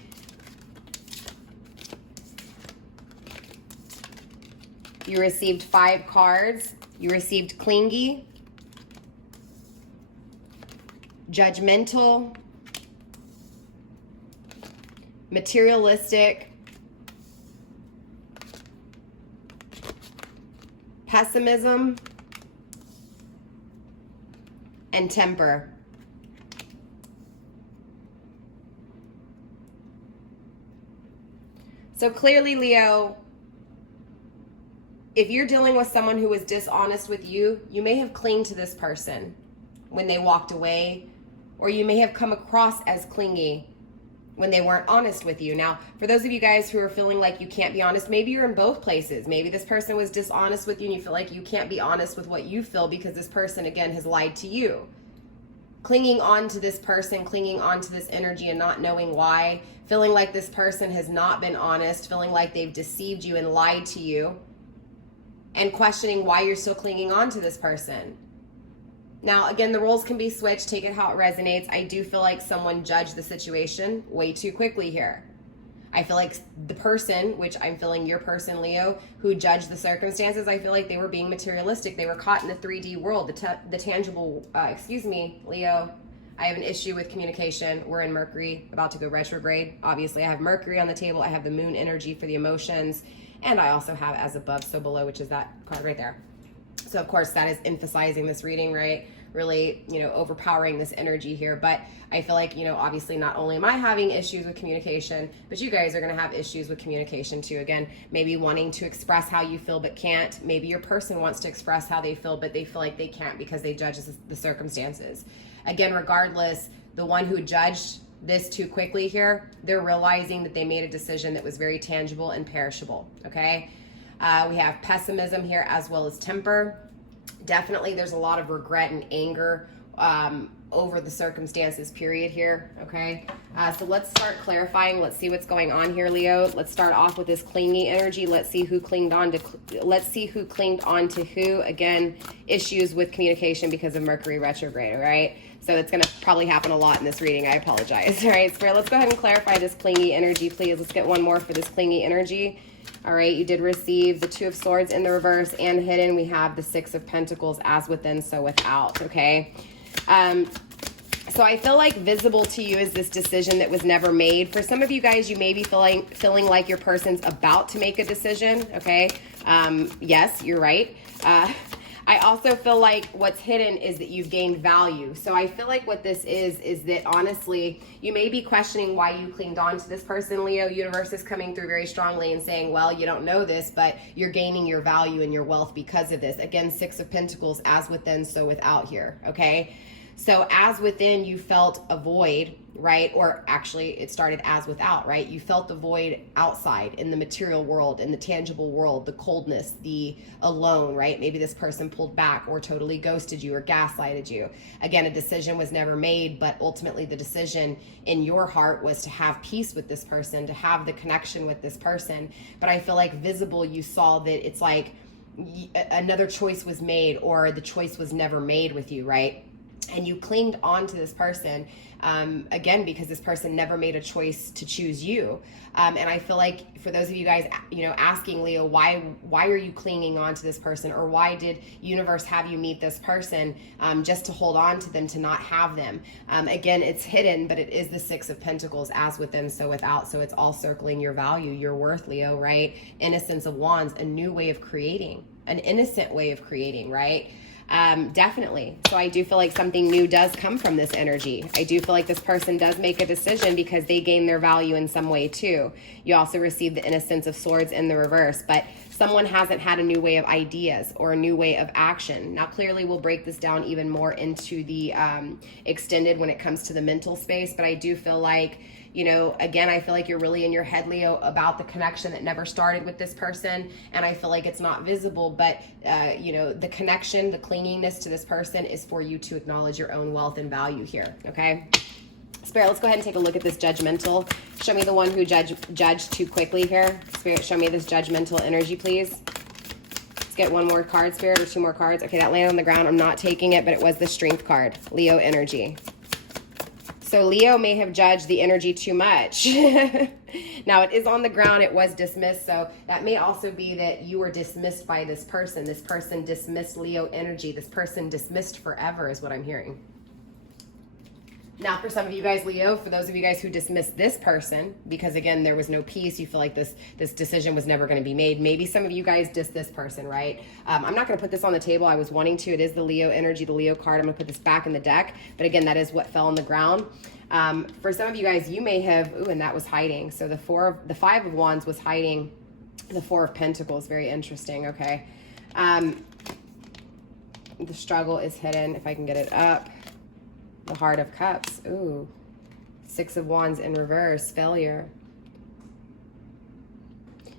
You received 5 cards. You received clingy, judgmental, materialistic, pessimism, and temper. So clearly, Leo, if you're dealing with someone who was dishonest with you, you may have clinged to this person when they walked away, or you may have come across as clingy when they weren't honest with you. Now, for those of you guys who are feeling like you can't be honest, maybe you're in both places. Maybe this person was dishonest with you and you feel like you can't be honest with what you feel because this person, again, has lied to you. Clinging on to this person, clinging on to this energy and not knowing why, feeling like this person has not been honest, feeling like they've deceived you and lied to you. and questioning why you're still clinging on to this person. Now, again, the roles can be switched. Take it how it resonates. I do feel like someone judged the situation way too quickly here. I feel like the person, which I'm feeling your person, Leo, who judged the circumstances, I feel like they were being materialistic. They were caught in the 3D world, the tangible, excuse me, Leo. I have an issue with communication. We're in Mercury, about to go retrograde. Obviously, I have Mercury on the table. I have the moon energy for the emotions. And I also have as above, so below, which is that card right there. So, of course, that is emphasizing this reading, right? Really, overpowering this energy here. But I feel like, obviously not only am I having issues with communication, but you guys are going to have issues with communication too. Again, maybe wanting to express how you feel but can't. Maybe your person wants to express how they feel, but they feel like they can't because they judge the circumstances. Again, regardless, the one who judged this too quickly here, they're realizing that they made a decision that was very tangible and perishable, okay? We have pessimism here as well as temper. Definitely there's a lot of regret and anger over the circumstances period here, okay? So let's start clarifying. Let's see what's going on here, Leo. Let's start off with this clingy energy. Let's see who clinged on to who. Again, issues with communication because of Mercury retrograde, all right? So it's going to probably happen a lot in this reading. I apologize, all right? Spirit, let's go ahead and clarify this clingy energy, please. Let's get one more for this clingy energy. All right, you did receive the Two of Swords in the reverse and hidden. We have the Six of Pentacles, as within, so without, okay? So I feel like visible to you is this decision that was never made. For some of you guys, you may be feeling like your person's about to make a decision, okay? Yes, you're right. I also feel like what's hidden is that you've gained value. So I feel like what this is that honestly, you may be questioning why you clinged on to this person, Leo. Universe is coming through very strongly and saying, well, you don't know this, but you're gaining your value and your wealth because of this. Again, Six of Pentacles, as within, so without here, okay? So as within, you felt a void, right? Or actually, it started as without, right? You felt the void outside in the material world, in the tangible world, the coldness, the alone, right? Maybe this person pulled back or totally ghosted you or gaslighted you. Again, a decision was never made, but ultimately the decision in your heart was to have peace with this person, to have the connection with this person. But I feel like visible, you saw that it's like another choice was made or the choice was never made with you, right? And you clinged on to this person, again, because this person never made a choice to choose you. And I feel like for those of you guys, asking Leo, why are you clinging on to this person? Or why did universe have you meet this person just to hold on to them, to not have them? Again, it's hidden, but it is the Six of Pentacles, as within, so without. So it's all circling your value, your worth, Leo, right? Innocence of Wands, a new way of creating, an innocent way of creating, right? Definitely. So I do feel like something new does come from this energy. I do feel like this person does make a decision because they gain their value in some way too. You also receive the Innocence of Swords in the reverse, but someone hasn't had a new way of ideas or a new way of action. Now, clearly we'll break this down even more into the extended when it comes to the mental space, but I do feel like, again, I feel like you're really in your head, Leo, about the connection that never started with this person. And I feel like it's not visible, but, the connection, the clinginess to this person is for you to acknowledge your own wealth and value here, okay? Spirit, let's go ahead and take a look at this judgmental. Show me the one who judged too quickly here. Spirit, show me this judgmental energy, please. Let's get one more card, Spirit, or two more cards. Okay, that landed on the ground. I'm not taking it, but it was the Strength card, Leo energy. So Leo may have judged the energy too much. Now it is on the ground, it was dismissed, so that may also be that you were dismissed by this person. This person dismissed Leo energy. This person dismissed forever is what I'm hearing. Now for some of you guys, Leo, for those of you guys who dismissed this person, because again, there was no peace, you feel like this decision was never going to be made. Maybe some of you guys dissed this person, right? I'm not going to put this on the table. I was wanting to. It is the Leo energy, the Leo card. I'm going to put this back in the deck. But again, that is what fell on the ground. For some of you guys, you may have, and that was hiding. So the Five of Wands was hiding the Four of Pentacles. Very interesting. Okay. The struggle is hidden. If I can get it up. The Heart of Cups. Ooh. Six of Wands in reverse. Failure.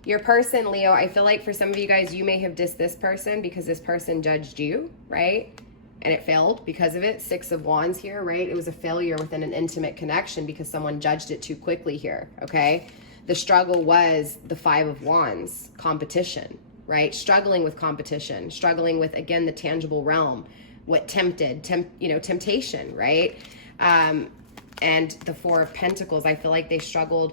Your person, Leo, I feel like for some of you guys, you may have dissed this person because this person judged you, right? And it failed because of it. Six of Wands here, right? It was a failure within an intimate connection because someone judged it too quickly here, okay? The struggle was the Five of Wands, competition. right? Struggling with competition, struggling with, again, the tangible realm, what temptation, right? And the Four of Pentacles, I feel like they struggled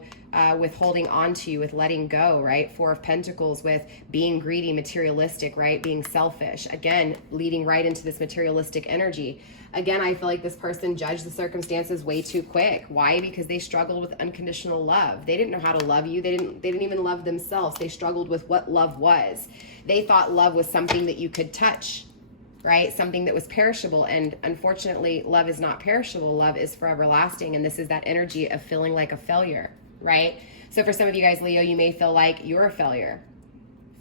with holding on to you, with letting go, right? Four of Pentacles with being greedy, materialistic, right? Being selfish, again, leading right into this materialistic energy. Again, I feel like this person judged the circumstances way too quick. Why? Because they struggled with unconditional love. They didn't know how to love you. They didn't even love themselves. They struggled with what love was. They thought love was something that you could touch, right? Something that was perishable. And unfortunately, love is not perishable. Love is forever lasting. And this is that energy of feeling like a failure, right? So for some of you guys, Leo, you may feel like you're a failure,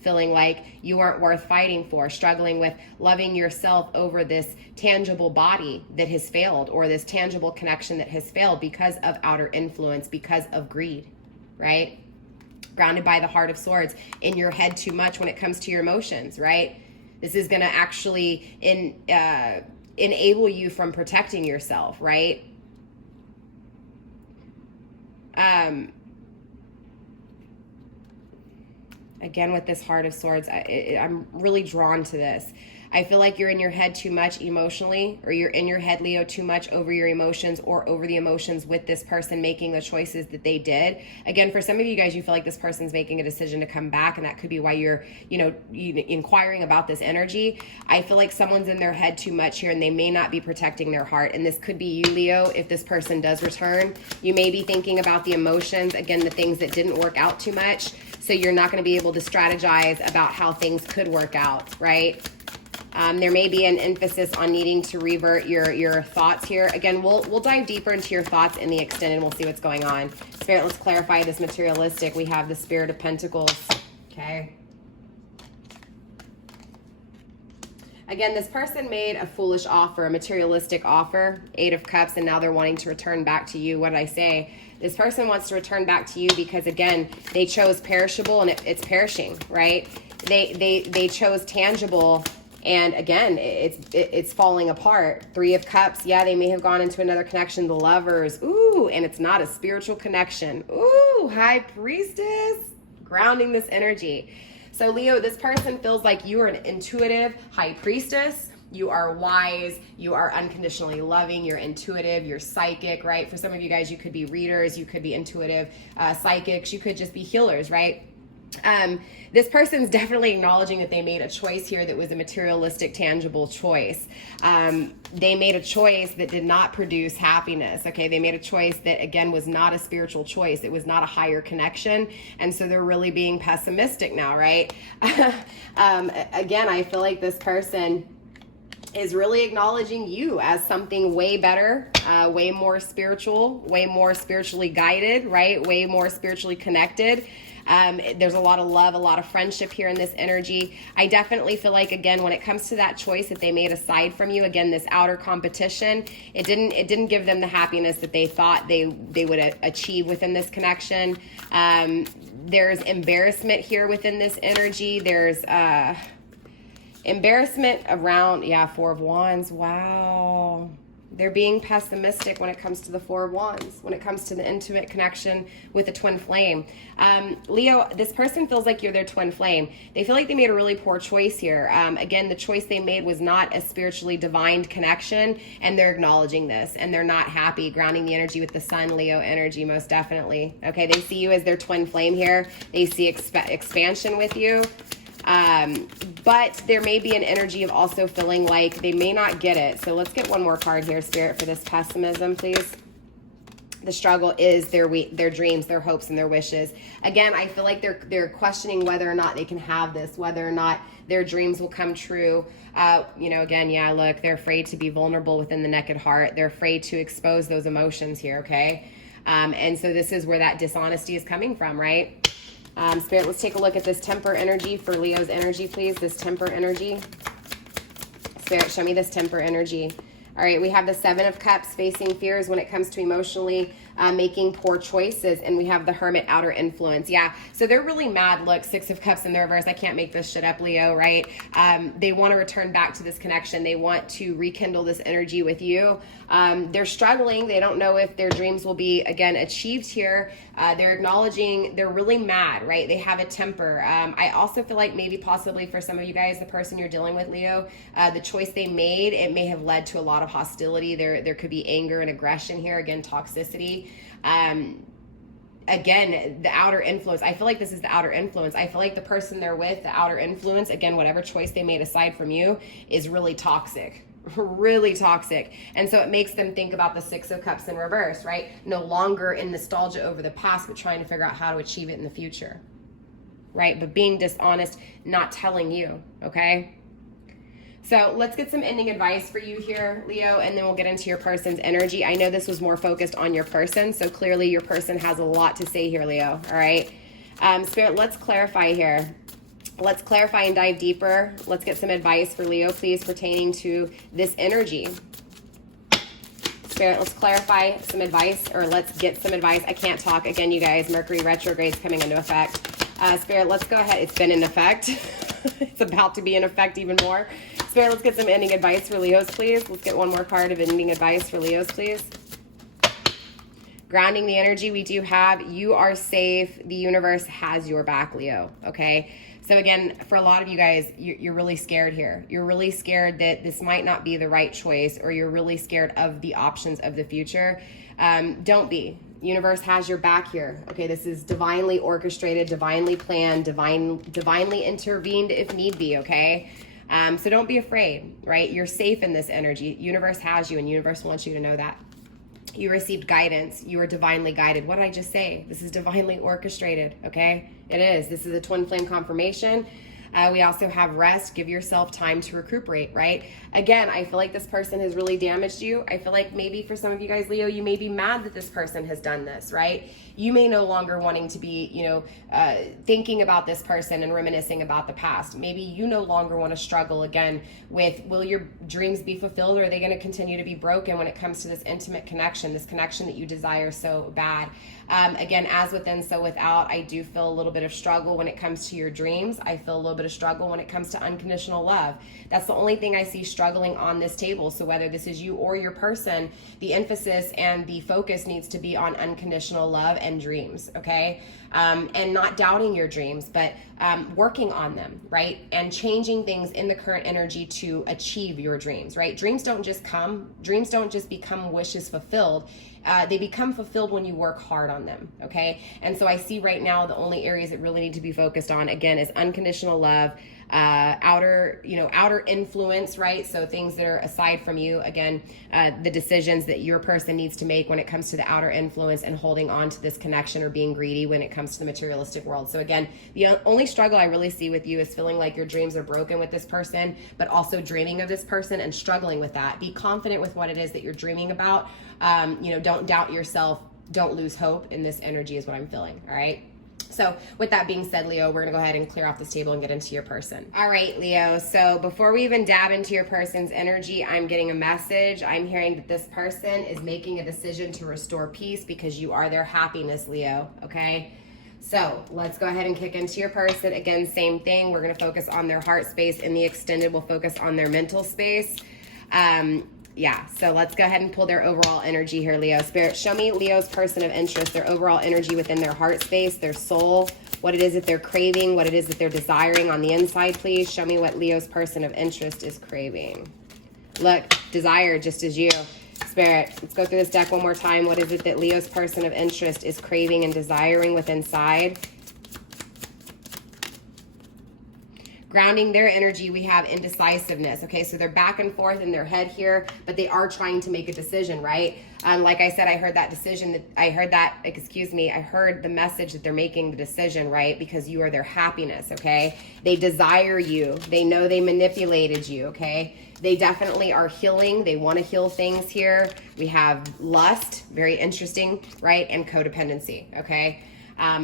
feeling like you aren't worth fighting for, struggling with loving yourself over this tangible body that has failed, or this tangible connection that has failed because of outer influence, because of greed, right? Grounded by the Heart of Swords, in your head too much when it comes to your emotions, right? This is going to actually enable you from protecting yourself, right? Again, with this Heart of Swords, I'm really drawn to this. I feel like you're in your head too much emotionally, or you're in your head, Leo, too much over your emotions, or over the emotions with this person making the choices that they did. Again, for some of you guys, you feel like this person's making a decision to come back, and that could be why you're, inquiring about this energy. I feel like someone's in their head too much here, and they may not be protecting their heart. And this could be you, Leo, if this person does return. You may be thinking about the emotions, again, the things that didn't work out too much. So you're not going to be able to strategize about how things could work out, right? There may be an emphasis on needing to revert your thoughts here. Again, we'll dive deeper into your thoughts in the extended, and we'll see what's going on. Spirit, let's clarify this materialistic. We have the Spirit of Pentacles. Okay. Again, this person made a foolish offer, a materialistic offer, 8 of Cups, and now they're wanting to return back to you. What did I say? This person wants to return back to you because, again, they chose perishable, and it's perishing, right? They chose tangible, and again, it's falling apart. 3 of Cups, yeah, they may have gone into another connection, the Lovers. Ooh, and it's not a spiritual connection. Ooh, High Priestess, grounding this energy. So Leo, this person feels like you are an intuitive High Priestess. You are wise, you are unconditionally loving, you're intuitive, you're psychic, right? For some of you guys, you could be readers, you could be intuitive psychics, you could just be healers, right? This person's definitely acknowledging that they made a choice here that was a materialistic, tangible choice. They made a choice that did not produce happiness, okay? They made a choice that, again, was not a spiritual choice. It was not a higher connection, and so they're really being pessimistic now, right? Again, I feel like this person is really acknowledging you as something way better, way more spiritual, way more spiritually guided, right? Way more spiritually connected. There's a lot of love, a lot of friendship here in this energy. I definitely feel like, again, when it comes to that choice that they made aside from you, again, this outer competition, it didn't give them the happiness that they thought they would achieve within this connection. There's embarrassment here within this energy. There's embarrassment around, yeah, 4 of Wands. Wow. They're being pessimistic when it comes to the 4 of Wands, when it comes to the intimate connection with a twin flame. Leo, this person feels like you're their twin flame. They feel like they made a really poor choice here. Again, the choice they made was not a spiritually divined connection, and they're acknowledging this, and they're not happy, grounding the energy with the Sun, Leo energy, most definitely. Okay, they see you as their twin flame here. They see expansion with you. But there may be an energy of also feeling like they may not get it. So let's get one more card here, Spirit, for this pessimism, please. The struggle is their dreams, their hopes, and their wishes. Again, I feel like they're questioning whether or not they can have this, whether or not their dreams will come true. Again, yeah, look, they're afraid to be vulnerable within the naked heart. They're afraid to expose those emotions here, okay? And so this is where that dishonesty is coming from, right? Spirit, let's take a look at this temper energy for Leo's energy, please. This temper energy. Spirit, show me this temper energy. All right, we have the 7 of Cups, facing fears when it comes to emotionally making poor choices. And we have the Hermit, outer influence. Yeah, so they're really mad. Look, Six of Cups in the reverse. I can't make this shit up, Leo, right? They want to return back to this connection. They want to rekindle this energy with you. They're struggling. They don't know if their dreams will be, again, achieved here. They're acknowledging they're really mad, right? They have a temper. I also feel like maybe possibly for some of you guys, the person you're dealing with, Leo, the choice they made, it may have led to a lot of hostility. There could be anger and aggression here. Again, toxicity. Again, the outer influence. I feel like this is the outer influence. I feel like the person they're with, the outer influence, again, whatever choice they made aside from you, is really toxic. Really toxic. And so it makes them think about the Six of Cups in reverse, right? No longer in nostalgia over the past, but trying to figure out how to achieve it in the future, right? But being dishonest, not telling you, okay? So let's get some ending advice for you here, Leo, and then we'll get into your person's energy. I know this was more focused on your person, so clearly your person has a lot to say here, Leo, all right? Spirit, let's clarify here. Let's clarify and dive deeper. Let's get some advice for Leo, please, pertaining to this energy. Spirit, let's clarify some advice, or let's get some advice. I can't talk. Again, you guys, Mercury retrograde is coming into effect. Spirit, let's go ahead. It's been in effect. It's about to be in effect even more. Spirit, let's get some ending advice for Leos, please. Let's get one more card of ending advice for Leos, please. Grounding the energy, we do have, you are safe. The universe has your back, Leo, okay? So again, for a lot of you guys, you're really scared here. You're really scared that this might not be the right choice, or you're really scared of the options of the future. Don't be. Universe has your back here. Okay, this is divinely orchestrated, divinely planned, divinely intervened if need be, okay? So don't be afraid, right? You're safe in this energy. Universe has you, and universe wants you to know that. You received guidance. You are divinely guided. What did I just say? This is divinely orchestrated, okay? It is. This is a twin flame confirmation. We also have rest. Give yourself time to recuperate, right? Again, I feel like this person has really damaged you. I feel like maybe for some of you guys, Leo, you may be mad that this person has done this, right? You may no longer wanting to be, thinking about this person and reminiscing about the past. Maybe you no longer want to struggle again with, will your dreams be fulfilled, or are they going to continue to be broken when it comes to this intimate connection, this connection that you desire so bad? Again, as within, so without, I do feel a little bit of struggle when it comes to your dreams. I feel a little bit of struggle when it comes to unconditional love. That's the only thing I see struggling on this table. So whether this is you or your person, the emphasis and the focus needs to be on unconditional love and dreams, okay? And not doubting your dreams, but working on them, right? And changing things in the current energy to achieve your dreams, right? Dreams don't just come. Dreams don't just become wishes fulfilled. They become fulfilled when you work hard on them, okay? And so I see right now the only areas that really need to be focused on, again, is unconditional love, outer influence, right? So things that are aside from you, again, the decisions that your person needs to make when it comes to the outer influence and holding on to this connection, or being greedy when it comes to the materialistic world. So again, the only struggle I really see with you is feeling like your dreams are broken with this person, but also dreaming of this person and struggling with that. Be confident with what it is that you're dreaming about. Don't doubt yourself. Don't lose hope in this energy is what I'm feeling. All right. So with that being said, Leo, we're going to go ahead and clear off this table and get into your person. All right, Leo. So before we even dab into your person's energy, I'm getting a message. I'm hearing that this person is making a decision to restore peace because you are their happiness, Leo. Okay. So let's go ahead and kick into your person. Again, same thing. We're going to focus on their heart space. In the extended, we'll focus on their mental space. Yeah, so let's go ahead and pull their overall energy here, Leo. Spirit, show me Leo's person of interest, their overall energy within their heart space, their soul, what it is that they're craving, what it is that they're desiring on the inside, please. Show me what Leo's person of interest is craving. Look, desire, just as you. Spirit, let's go through this deck one more time. What is it that Leo's person of interest is craving and desiring within inside? Grounding their energy, we have indecisiveness. Okay, so they're back and forth in their head here, but they are trying to make a decision, right? Like I said, I heard that decision, I heard the message that they're making the decision, right? Because you are their happiness, okay? They desire you. They know they manipulated you, okay? They definitely are healing. They want to heal things here. We have lust, very interesting, right? And codependency, okay?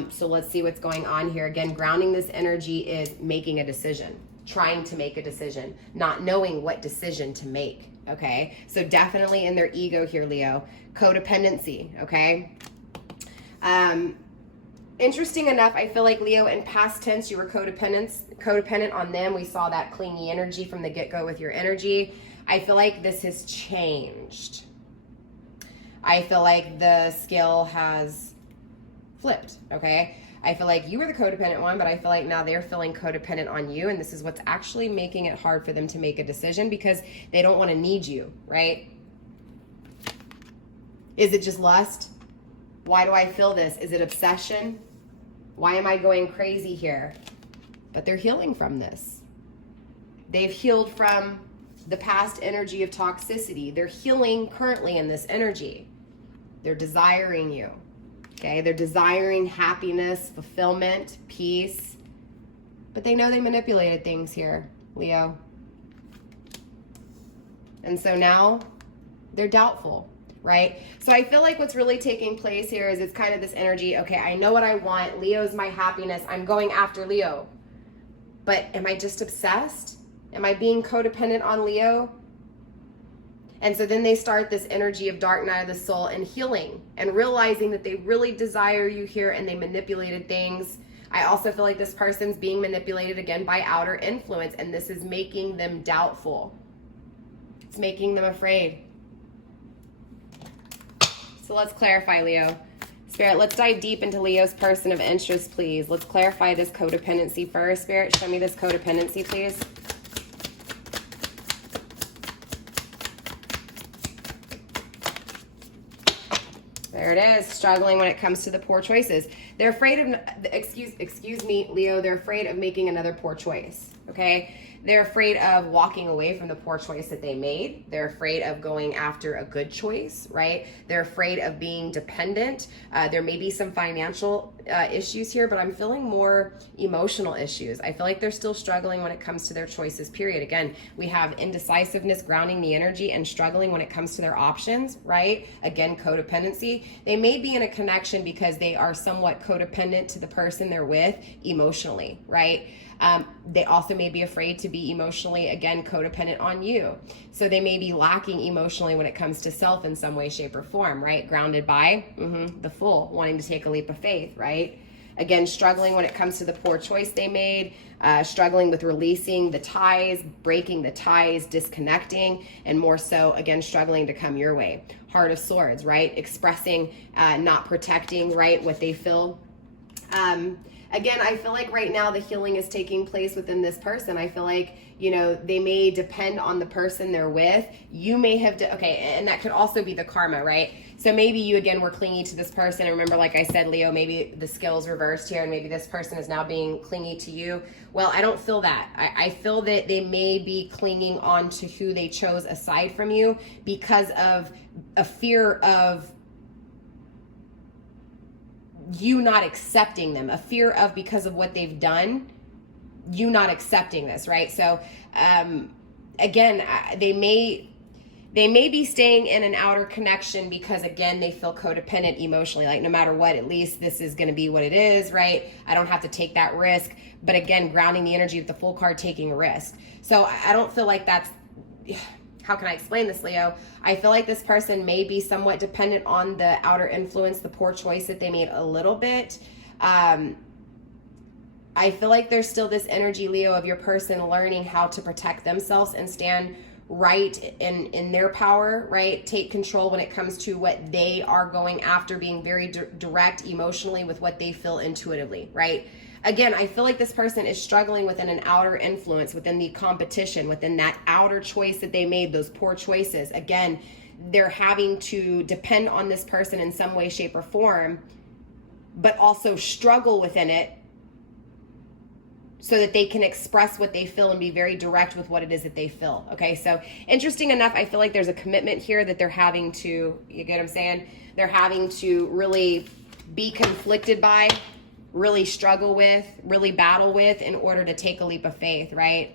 So let's see what's going on here. Again, grounding this energy is making a decision. trying to make a decision, not knowing what decision to make, okay? So definitely in their ego here, Leo. Codependency, okay? Interesting enough, I feel like, Leo, in past tense, you were codependent on them. We saw that clingy energy from the get-go with your energy. I feel like this has changed. I feel like the scale has flipped, okay? I feel like you were the codependent one, but I feel like now they're feeling codependent on you, and this is what's actually making it hard for them to make a decision because they don't want to need you, right? Is it just lust? Why do I feel this? Is it obsession? Why am I going crazy here? But they're healing from this. They've healed from the past energy of toxicity. They're healing currently in this energy. They're desiring you. Okay, they're desiring happiness, fulfillment, peace. But they know they manipulated things here, Leo. And so now they're doubtful, right? So I feel like what's really taking place here is it's kind of this energy, okay, I know what I want. Leo's my happiness. I'm going after Leo. But am I just obsessed? Am I being codependent on Leo? And so then they start this energy of dark night of the soul and healing and realizing that they really desire you here and they manipulated things. I also feel like this person's being manipulated again by outer influence, and this is making them doubtful. It's making them afraid. So let's clarify, Leo. Spirit, let's dive deep into Leo's person of interest, please. Let's clarify this codependency first. Spirit, show me this codependency, please. There it is, struggling when it comes to the poor choices. They're afraid of, excuse me, Leo, they're afraid of making another poor choice, okay? They're afraid of walking away from the poor choice that they made. They're afraid of going after a good choice, right? They're afraid of being dependent. There may be some financial issues here, but I'm feeling more emotional issues. I feel like they're still struggling when it comes to their choices, period. Again, we have indecisiveness grounding the energy and struggling when it comes to their options, right? Again, codependency. They may be in a connection because they are somewhat codependent to the person they're with emotionally, right? They also may be afraid to be emotionally, again, codependent on you. So they may be lacking emotionally when it comes to self in some way, shape, or form, right? Grounded by the Fool, wanting to take a leap of faith, right? Again, struggling when it comes to the poor choice they made, struggling with releasing the ties, breaking the ties, disconnecting, and more so, again, struggling to come your way. Heart of Swords, right? Expressing, not protecting, right, what they feel. Again, I feel like right now the healing is taking place within this person. I feel like, you know, they may depend on the person they're with. You may have, okay, and that could also be the karma, right? So maybe you, again, were clingy to this person. And remember, like I said, Leo, maybe the scale's reversed here and maybe this person is now being clingy to you. Well, I don't feel that. I feel that they may be clinging on to who they chose aside from you because of a fear of you not accepting them, a fear of, because of what they've done, you not accepting this, right? So again, they may be staying in an outer connection because, again, they feel codependent emotionally, like no matter what, at least this is going to be what it is, right? I don't have to take that risk. But again, grounding the energy of the Fool card, taking a risk. So I don't feel like that's, how can I explain this, Leo? I feel like this person may be somewhat dependent on the outer influence, the poor choice that they made a little bit. I feel like there's still this energy, Leo, of your person learning how to protect themselves and stand right in their power, right? Take control when it comes to what they are going after, being very direct emotionally with what they feel intuitively, right? Again, I feel like this person is struggling within an outer influence, within the competition, within that outer choice that they made, those poor choices. Again, they're having to depend on this person in some way, shape, or form, but also struggle within it so that they can express what they feel and be very direct with what it is that they feel. Okay, so interesting enough, I feel like there's a commitment here that they're having to, you get what I'm saying? They're having to really be conflicted by, really struggle with, really battle with in order to take a leap of faith, right?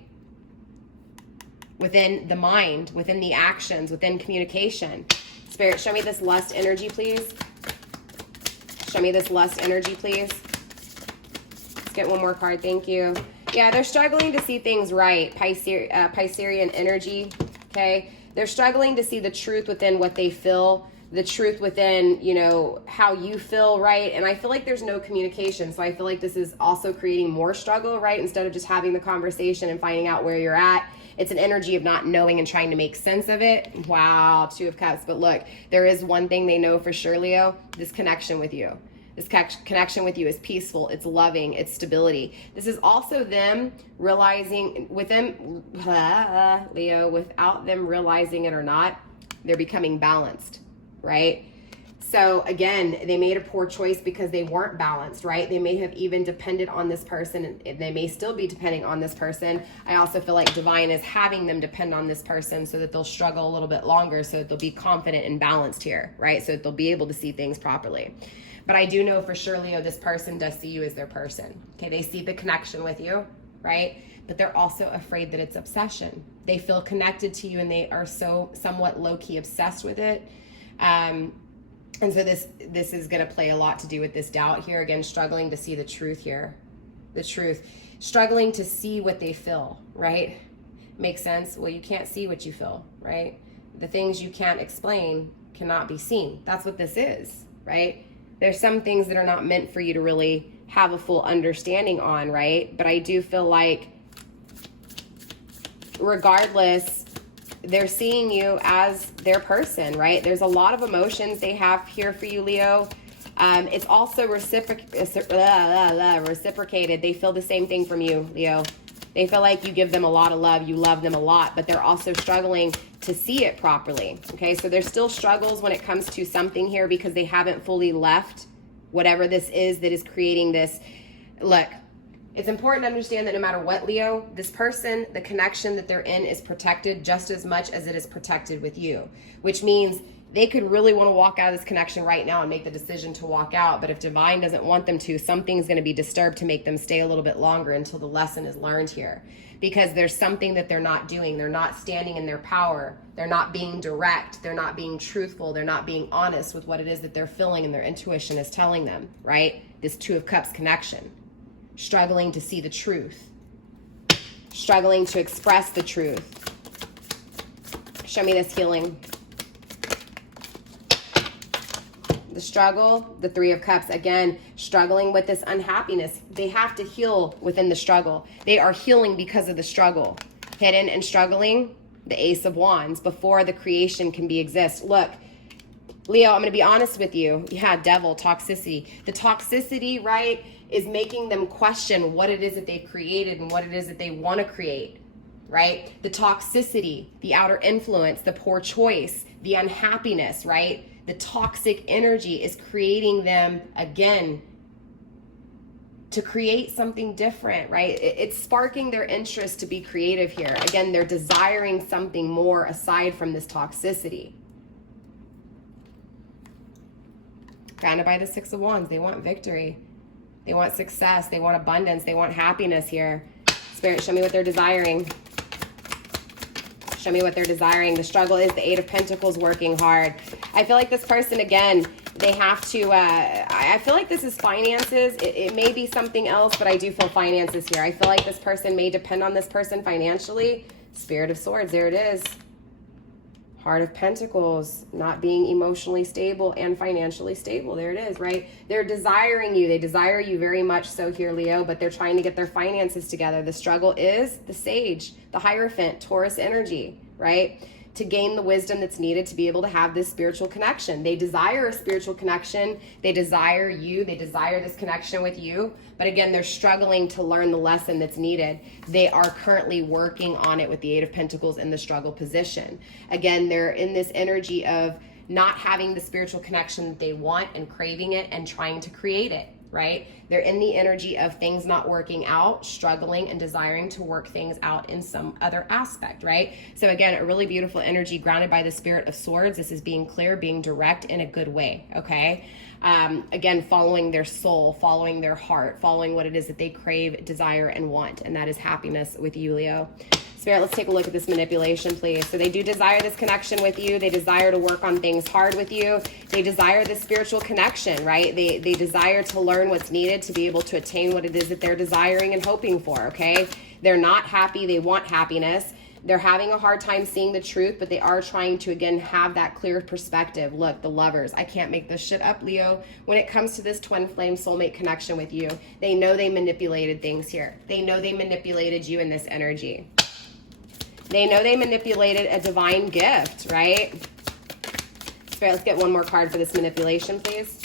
Within the mind, within the actions, within communication. Spirit, show me this lust energy, please. Show me this lust energy, please. Let's get one more card. Thank you. Yeah, they're struggling to see things right. Piscean energy, okay? They're struggling to see the truth within what they feel, the truth within, you know, how you feel, right? And I feel like there's no communication. So I feel like this is also creating more struggle, right? Instead of just having the conversation and finding out where you're at. It's an energy of not knowing and trying to make sense of it. Wow, Two of Cups. But look, there is one thing they know for sure, Leo, this connection with you. This connection with you is peaceful, it's loving, it's stability. This is also them realizing, with them, Leo, without them realizing it or not, they're becoming balanced, right? So again, they made a poor choice because they weren't balanced, right? They may have even depended on this person, and they may still be depending on this person. I also feel like Divine is having them depend on this person so that they'll struggle a little bit longer, so that they'll be confident and balanced here, right? So that they'll be able to see things properly. But I do know for sure, Leo, this person does see you as their person. Okay, they see the connection with you, right? But they're also afraid that it's obsession. They feel connected to you and they are so somewhat low-key obsessed with it. And so this is going to play a lot to do with this doubt here. Again, struggling to see the truth here. The truth. Struggling to see what they feel, right? Makes sense? Well, you can't see what you feel, right? The things you can't explain cannot be seen. That's what this is, right? There's some things that are not meant for you to really have a full understanding on, right? But I do feel like regardless, they're seeing you as their person, right? There's a lot of emotions they have here for you, Leo. It's also reciprocated. They feel the same thing from you, Leo. They feel like you give them a lot of love, you love them a lot, but they're also struggling to see it properly, okay? So there's still struggles when it comes to something here because they haven't fully left whatever this is that is creating this. Look, it's important to understand that no matter what, Leo, this person, the connection that they're in is protected just as much as it is protected with you, which means they could really want to walk out of this connection right now and make the decision to walk out. But if Divine doesn't want them to, something's going to be disturbed to make them stay a little bit longer until the lesson is learned here. Because there's something that they're not doing. They're not standing in their power. They're not being direct. They're not being truthful. They're not being honest with what it is that they're feeling and their intuition is telling them, right? This Two of Cups connection. Struggling to see the truth. Struggling to express the truth. Show me this healing. The struggle, the Three of Cups, again, struggling with this unhappiness. They have to heal within the struggle. They are healing because of the struggle. Hidden and struggling, the Ace of Wands, before the creation can exist. Look, Leo, I'm going to be honest with you. Yeah, devil, toxicity. The toxicity, right, is making them question what it is that they've created and what it is that they want to create, right? The toxicity, the outer influence, the poor choice, the unhappiness, right? The toxic energy is creating them, again, to create something different, right? It's sparking their interest to be creative here. Again, they're desiring something more aside from this toxicity. Grounded by the Six of Wands, they want victory. They want success. They want abundance. They want happiness here. Spirit, show me what they're desiring. Show me what they're desiring. The struggle is the Eight of Pentacles, working hard. I feel like this person, again, they have to, I feel like this is finances. It may be something else, but I do feel finances here. I feel like this person may depend on this person financially. Spirit of Swords, there it is. Heart of Pentacles, not being emotionally stable and financially stable. There it is, right? They're desiring you. They desire you very much so here, Leo, but they're trying to get their finances together. The struggle is the Sage, the Hierophant, Taurus energy, right? To gain the wisdom that's needed to be able to have this spiritual connection. They desire a spiritual connection. They desire you. They desire this connection with you. But again, they're struggling to learn the lesson that's needed. They are currently working on it with the Eight of Pentacles in the struggle position. Again, they're in this energy of not having the spiritual connection that they want and craving it and trying to create it, right? They're in the energy of things not working out, struggling and desiring to work things out in some other aspect, right? So again, a really beautiful energy grounded by the Spirit of Swords. This is being clear, being direct in a good way, okay? Again, following their soul, following their heart, following what it is that they crave, desire, and want, and that is happiness with you, Leo. Spirit, let's take a look at this manipulation, please. So they do desire this connection with you. They desire to work on things hard with you. They desire this spiritual connection, right? They desire to learn what's needed to be able to attain what it is that they're desiring and hoping for, okay? They're not happy. They want happiness. They're having a hard time seeing the truth, but they are trying to, again, have that clear perspective. Look, the Lovers. I can't make this shit up, Leo. When it comes to this twin flame soulmate connection with you, they know they manipulated things here. They know they manipulated you in this energy. They know they manipulated a divine gift, right? Spirit, let's get one more card for this manipulation, please.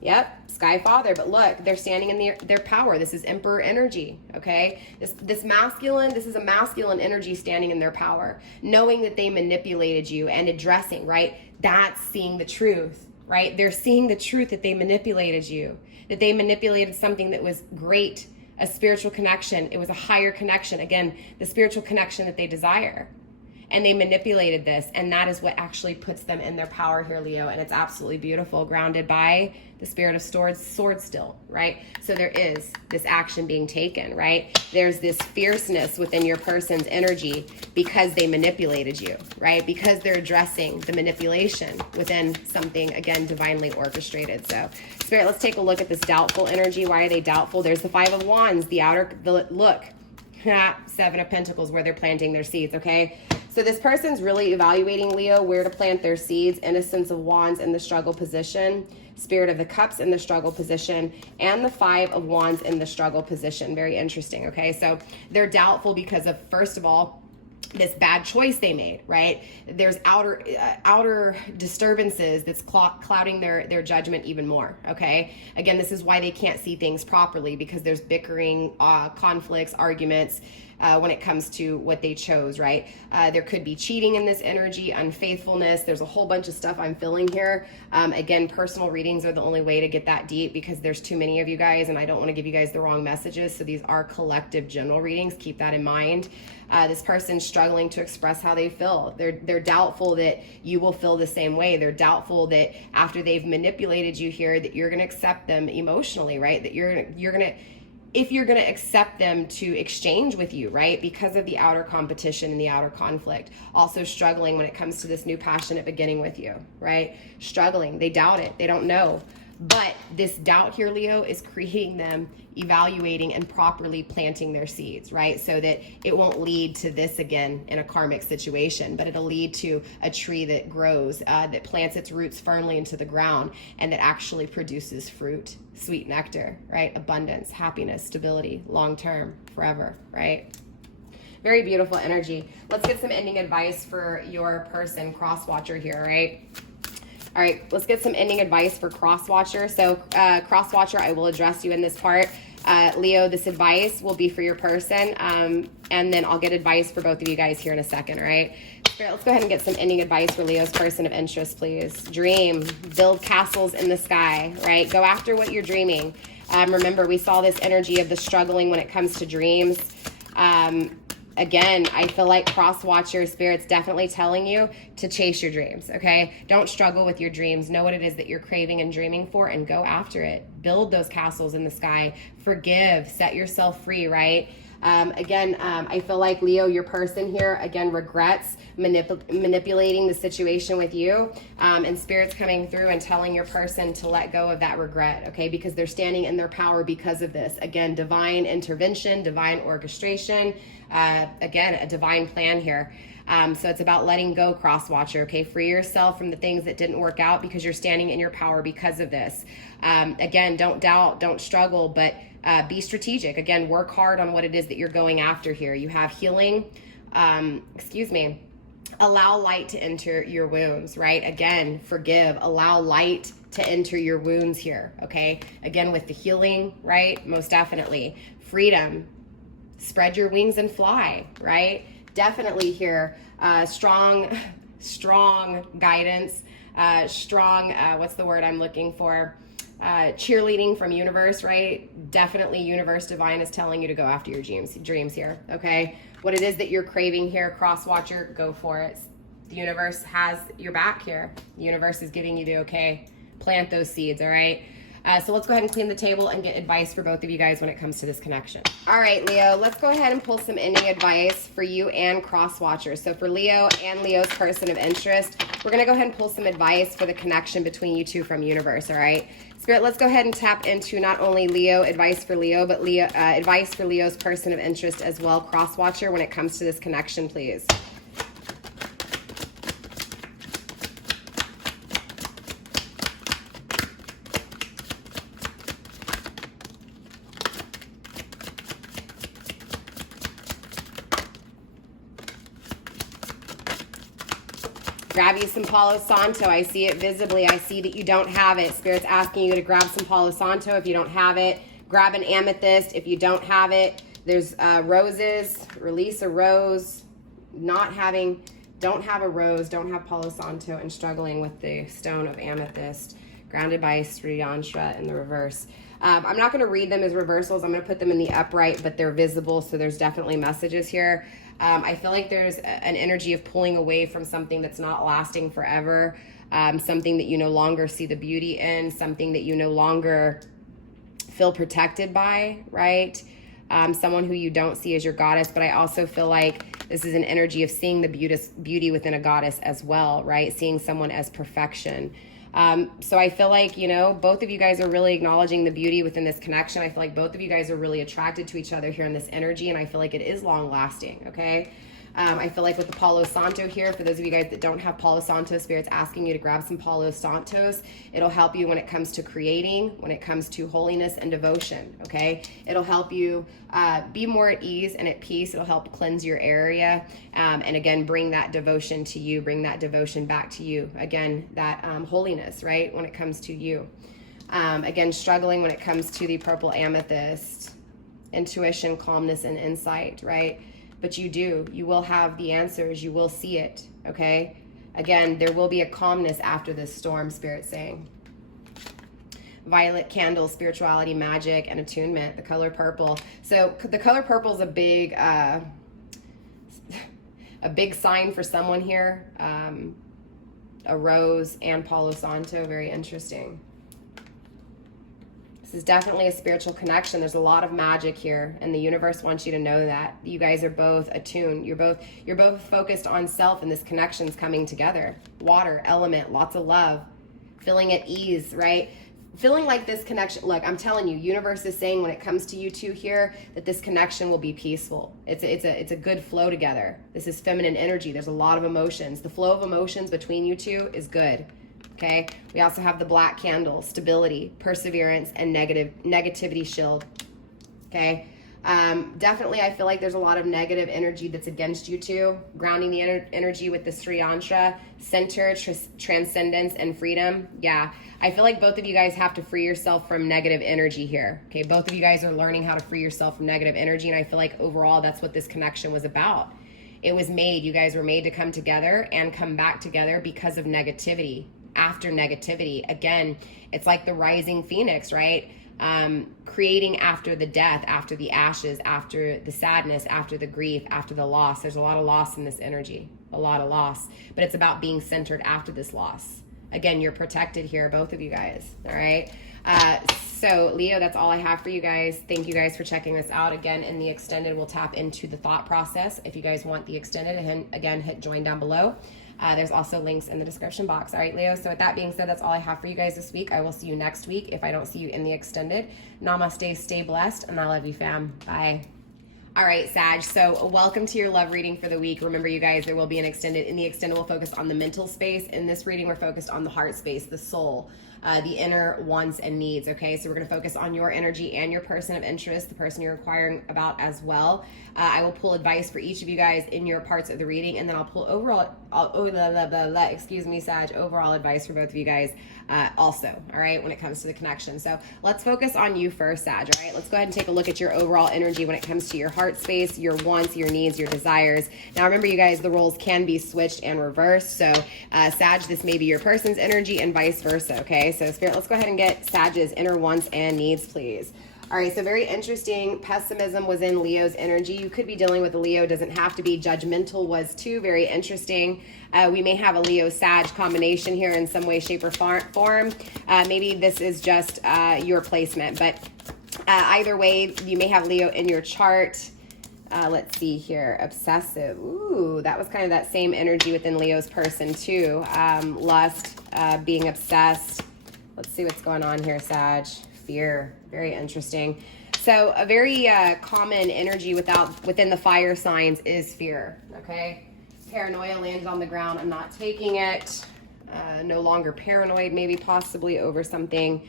Yep. Sky Father, but look, they're standing in their power. This is Emperor energy, okay? This is a masculine energy standing in their power, knowing that they manipulated you and addressing, right? That's seeing the truth, right? They're seeing the truth that they manipulated you, that they manipulated something that was great, a spiritual connection. It was a higher connection. Again, the spiritual connection that they desire. And they manipulated this, and that is what actually puts them in their power here, Leo, and it's absolutely beautiful, grounded by the Spirit of sword still, right? So there is this action being taken, right? There's this fierceness within your person's energy because they manipulated you, right? Because they're addressing the manipulation within something, again, divinely orchestrated. So, Spirit, let's take a look at this doubtful energy. Why are they doubtful? There's the Five of Wands, look, Seven of Pentacles, where they're planting their seeds, okay? So this person's really evaluating, Leo, where to plant their seeds. Innocence of Wands in the struggle position, Spirit of the Cups in the struggle position, and the Five of Wands in the struggle position. Very interesting, okay? So they're doubtful because of, first of all, this bad choice they made, right? There's outer disturbances that's clouding their judgment even more, okay? Again, this is why they can't see things properly, because there's bickering, conflicts, arguments, when it comes to what they chose, right? There could be cheating in this energy, unfaithfulness. There's a whole bunch of stuff I'm feeling here. Again, personal readings are the only way to get that deep, because there's too many of you guys, and I don't want to give you guys the wrong messages. So these are collective general readings. Keep that in mind. This person's struggling to express how they feel. They're doubtful that you will feel the same way. They're doubtful that after they've manipulated you here, that you're going to accept them emotionally, right? That you're going to, if you're going to accept them to exchange with you, right? Because of the outer competition and the outer conflict. Also struggling when it comes to this new passionate beginning with you, right? Struggling. They doubt it. They don't know. But this doubt here, Leo, is creating them evaluating and properly planting their seeds, right? So that it won't lead to this again in a karmic situation, but it'll lead to a tree that grows, that plants its roots firmly into the ground, and that actually produces fruit, sweet nectar, right? Abundance, happiness, stability, long-term, forever, right? Very beautiful energy. Let's get some ending advice for your person, cross-watcher here, right? All right, let's get some ending advice for cross-watcher. So cross-watcher, I will address you in this part. Leo, this advice will be for your person, and then I'll get advice for both of you guys here in a second, all right? Spirit, let's go ahead and get some ending advice for Leo's person of interest, please. Dream, build castles in the sky, right? Go after what you're dreaming. Remember, we saw this energy of the struggling when it comes to dreams. Again, I feel like cross-watcher Spirit's definitely telling you to chase your dreams, okay? Don't struggle with your dreams. Know what it is that you're craving and dreaming for, and go after it. Build those castles in the sky. Forgive. Set yourself free, right? I feel like, Leo, your person here, again, regrets manipulating the situation with you, and Spirit's coming through and telling your person to let go of that regret, okay? Because they're standing in their power because of this. Again, divine intervention, divine orchestration, again, a divine plan here. So it's about letting go, cross-watcher, okay? Free yourself from the things that didn't work out, because you're standing in your power because of this. Again, don't doubt, don't struggle, but be strategic. Again, work hard on what it is that you're going after here. You have healing, allow light to enter your wounds, right? Again, forgive, allow light to enter your wounds here, okay? Again, with the healing, right? Most definitely. Freedom, spread your wings and fly, right? Definitely here, strong guidance, what's the word I'm looking for? Cheerleading from universe, right? Definitely universe divine is telling you to go after your dreams here, okay? What it is that you're craving here, cross-watcher, go for it. The universe has your back here. The universe is giving you the okay. Plant those seeds, all right? So let's go ahead and clean the table and get advice for both of you guys when it comes to this connection. All right, Leo, let's go ahead and pull some ending advice for you and cross watchers. So for Leo and Leo's person of interest, we're going to go ahead and pull some advice for the connection between you two from universe, all right? Spirit, let's go ahead and tap into not only Leo, advice for Leo, but Leo, advice for Leo's person of interest as well, cross watcher, when it comes to this connection, please. Grab you some Palo Santo. I see it visibly. I see that you don't have it. Spirit's asking you to grab some Palo Santo if you don't have it. Grab an amethyst if you don't have it. There's roses. Release a rose. Don't have a rose. Don't have Palo Santo and struggling with the stone of amethyst. Grounded by Sri Yantra in the reverse. I'm not going to read them as reversals. I'm going to put them in the upright, but they're visible, so there's definitely messages here. I feel like there's an energy of pulling away from something that's not lasting forever, something that you no longer see the beauty in, something that you no longer feel protected by, right? Someone who you don't see as your goddess, but I also feel like this is an energy of seeing the beauty within a goddess as well, right? Seeing someone as perfection. So I feel like, you know, both of you guys are really acknowledging the beauty within this connection. I feel like both of you guys are really attracted to each other here in this energy, and I feel like it is long lasting, okay? I feel like with the Palo Santo here, for those of you guys that don't have Palo Santo, Spirit's asking you to grab some Palo Santos. It'll help you when it comes to creating, when it comes to holiness and devotion, okay? It'll help you be more at ease and at peace. It'll help cleanse your area, and again, bring that devotion to you, bring that devotion back to you. Again, that holiness, right, when it comes to you. Again, struggling when it comes to the purple amethyst, intuition, calmness, and insight, right? But you will have the answers. You will see it, okay? Again, there will be a calmness after this storm, Spirit's saying. Violet candle, spirituality, magic, and attunement, the color purple. So the color purple is a big sign for someone here. A rose and Palo Santo, very interesting. This is definitely a spiritual connection. There's a lot of magic here, and the universe wants you to know that. You guys are both attuned. You're both focused on self, and this connection's coming together. Water, element, lots of love, feeling at ease, right? Feeling like this connection, look, I'm telling you, universe is saying when it comes to you two here that this connection will be peaceful. It's a good flow together. This is feminine energy. There's a lot of emotions. The flow of emotions between you two is good. Okay, we also have the black candle, stability, perseverance, and negativity shield. Okay, definitely I feel like there's a lot of negative energy that's against you two. Grounding the energy with the Sri Yantra, center, transcendence, and freedom. Yeah, I feel like both of you guys have to free yourself from negative energy here. Okay, both of you guys are learning how to free yourself from negative energy, and I feel like overall that's what this connection was about. It was made, you guys were made to come together and come back together because of negativity. After negativity, again, it's like the rising phoenix, right? Creating after the death, after the ashes, after the sadness, after the grief, after the loss. There's a lot of loss in this energy, a lot of loss, but it's about being centered after this loss. Again, you're protected here, both of you guys, all right? So Leo, that's all I have for you guys. Thank you guys for checking this out. Again, in the extended, we'll tap into the thought process. If you guys want the extended, again, hit join down below. There's also links in the description box. All right, Leo, so with that being said, that's all I have for you guys this week. I will see you next week if I don't see you in the extended. Namaste, stay blessed, and I love you, fam. Bye. All right, Sag, so welcome to your love reading for the week. Remember, you guys, there will be an extended. In the extended, we'll focus on the mental space. In this reading, we're focused on the heart space, the soul, the inner wants and needs, okay? So we're going to focus on your energy and your person of interest, the person you're inquiring about as well. I will pull advice for each of you guys in your parts of the reading, and then I'll pull overall, excuse me, Sag, overall advice for both of you guys also, all right, when it comes to the connection. So let's focus on you first, Sag, all right? Let's go ahead and take a look at your overall energy when it comes to your heart space, your wants, your needs, your desires. Now, remember, you guys, the roles can be switched and reversed. So, Sag, this may be your person's energy and vice versa, okay? So, Spirit, let's go ahead and get Sag's inner wants and needs, please. All right, so very interesting. Pessimism was in Leo's energy. You could be dealing with a Leo, doesn't have to be. Judgmental was too, very interesting. We may have a Leo-Sag combination here in some way, shape, or form. Maybe this is just your placement, but either way, you may have Leo in your chart. Let's see here, obsessive. Ooh, that was kind of that same energy within Leo's person too. Lust, being obsessed. Let's see what's going on here, Sag. Fear, very interesting. So a very common energy within the fire signs is fear, okay? Paranoia landed on the ground. I'm not taking it. No longer paranoid, maybe possibly over something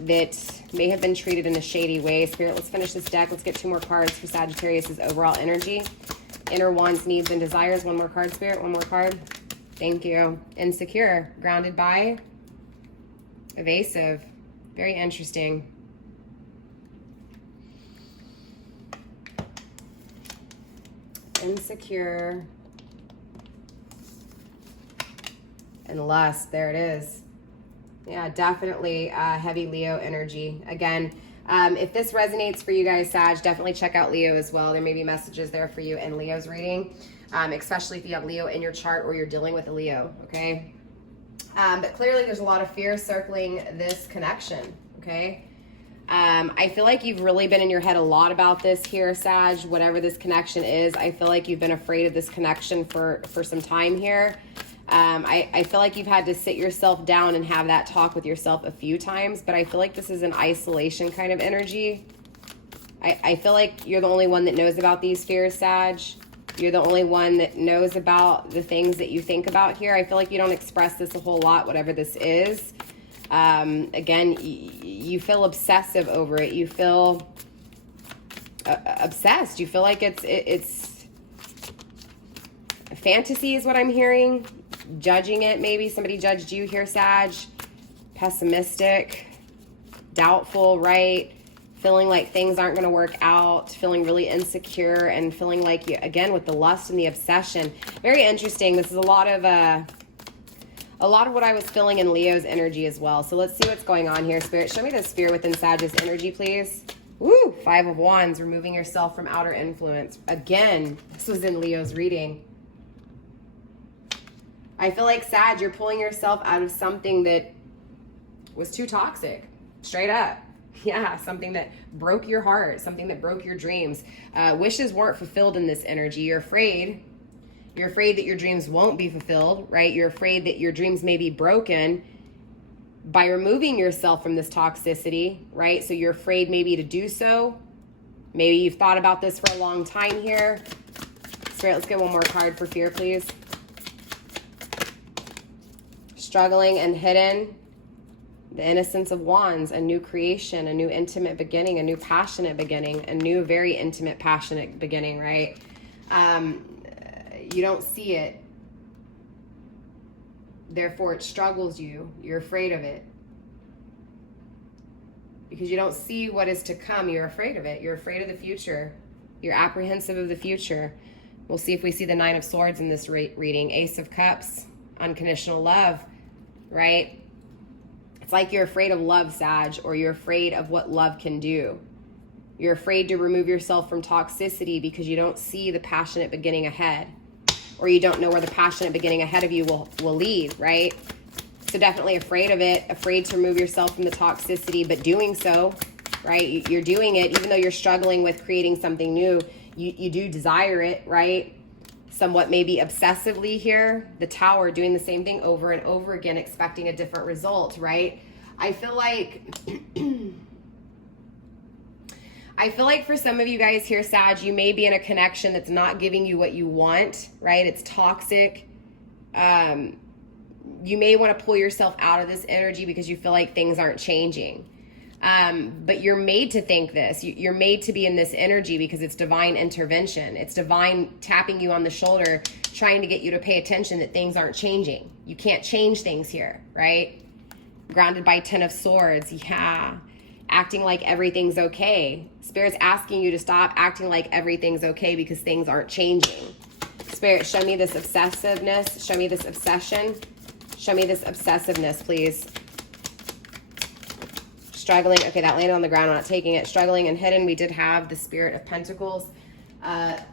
that may have been treated in a shady way. Spirit, let's finish this deck. Let's get 2 more cards for Sagittarius's overall energy. Inner wants, needs, and desires. 1 more card, Spirit. 1 more card. Thank you. Insecure. Grounded by. Evasive. Very interesting. Insecure. And lust. There it is. Yeah, definitely heavy Leo energy. Again, if this resonates for you guys, Sag, definitely check out Leo as well. There may be messages there for you in Leo's reading, especially if you have Leo in your chart or you're dealing with a Leo, okay? But clearly there's a lot of fear circling this connection, okay? I feel like you've really been in your head a lot about this here, Sag, whatever this connection is. I feel like you've been afraid of this connection for some time here. I feel like you've had to sit yourself down and have that talk with yourself a few times, but I feel like this is an isolation kind of energy. I feel like you're the only one that knows about these fears, Sag. You're the only one that knows about the things that you think about here. I feel like you don't express this a whole lot, whatever this is. Again, you feel obsessive over it. You feel obsessed. You feel like it's fantasy is what I'm hearing. Judging it, maybe somebody judged you here, Sag. Pessimistic, doubtful, right? Feeling like things aren't going to work out, feeling really insecure, and feeling like you, again, with the lust and the obsession. Very interesting. This is a lot of what I was feeling in Leo's energy as well. So let's see what's going on here. Spirit, show me the sphere within Sag's energy, please. Woo! 5 of Wands, removing yourself from outer influence. Again, this was in Leo's reading. I feel like, Sag, you're pulling yourself out of something that was too toxic. Straight up. Yeah, something that broke your heart, something that broke your dreams. Wishes weren't fulfilled in this energy. You're afraid. You're afraid that your dreams won't be fulfilled, right? You're afraid that your dreams may be broken by removing yourself from this toxicity, right? So you're afraid maybe to do so. Maybe you've thought about this for a long time here. Spirit, let's get 1 more card for fear, please. Struggling and hidden. The innocence of Wands, a new creation, a new intimate beginning, a new passionate beginning, a new very intimate, passionate beginning, right? You don't see it. Therefore, it struggles you. You're afraid of it. Because you don't see what is to come. You're afraid of it. You're afraid of the future. You're apprehensive of the future. We'll see if we see the 9 of Swords in this reading. Ace of Cups, unconditional love, right? It's like you're afraid of love, Sag, or you're afraid of what love can do. You're afraid to remove yourself from toxicity because you don't see the passionate beginning ahead, or you don't know where the passionate beginning ahead of you will lead, right? So definitely afraid of it, afraid to remove yourself from the toxicity, but doing so, right? You're doing it even though you're struggling with creating something new. You do desire it, right? Somewhat maybe obsessively here. The Tower, doing the same thing over and over again, expecting a different result, right? I feel like for some of you guys here, Sag, you may be in a connection that's not giving you what you want, right? It's toxic. You may want to pull yourself out of this energy because you feel like things aren't changing. But you're made to think this. You're made to be in this energy because it's divine intervention. It's divine tapping you on the shoulder, trying to get you to pay attention that things aren't changing. You can't change things here, right? Grounded by 10 of Swords. Yeah. Acting like everything's okay. Spirit's asking you to stop acting like everything's okay because things aren't changing. Spirit, show me this obsessiveness. Show me this obsession. Show me this obsessiveness, please. struggling. Okay, that landed on the ground. I'm not taking it. Struggling and hidden. We did have the Spirit of Pentacles.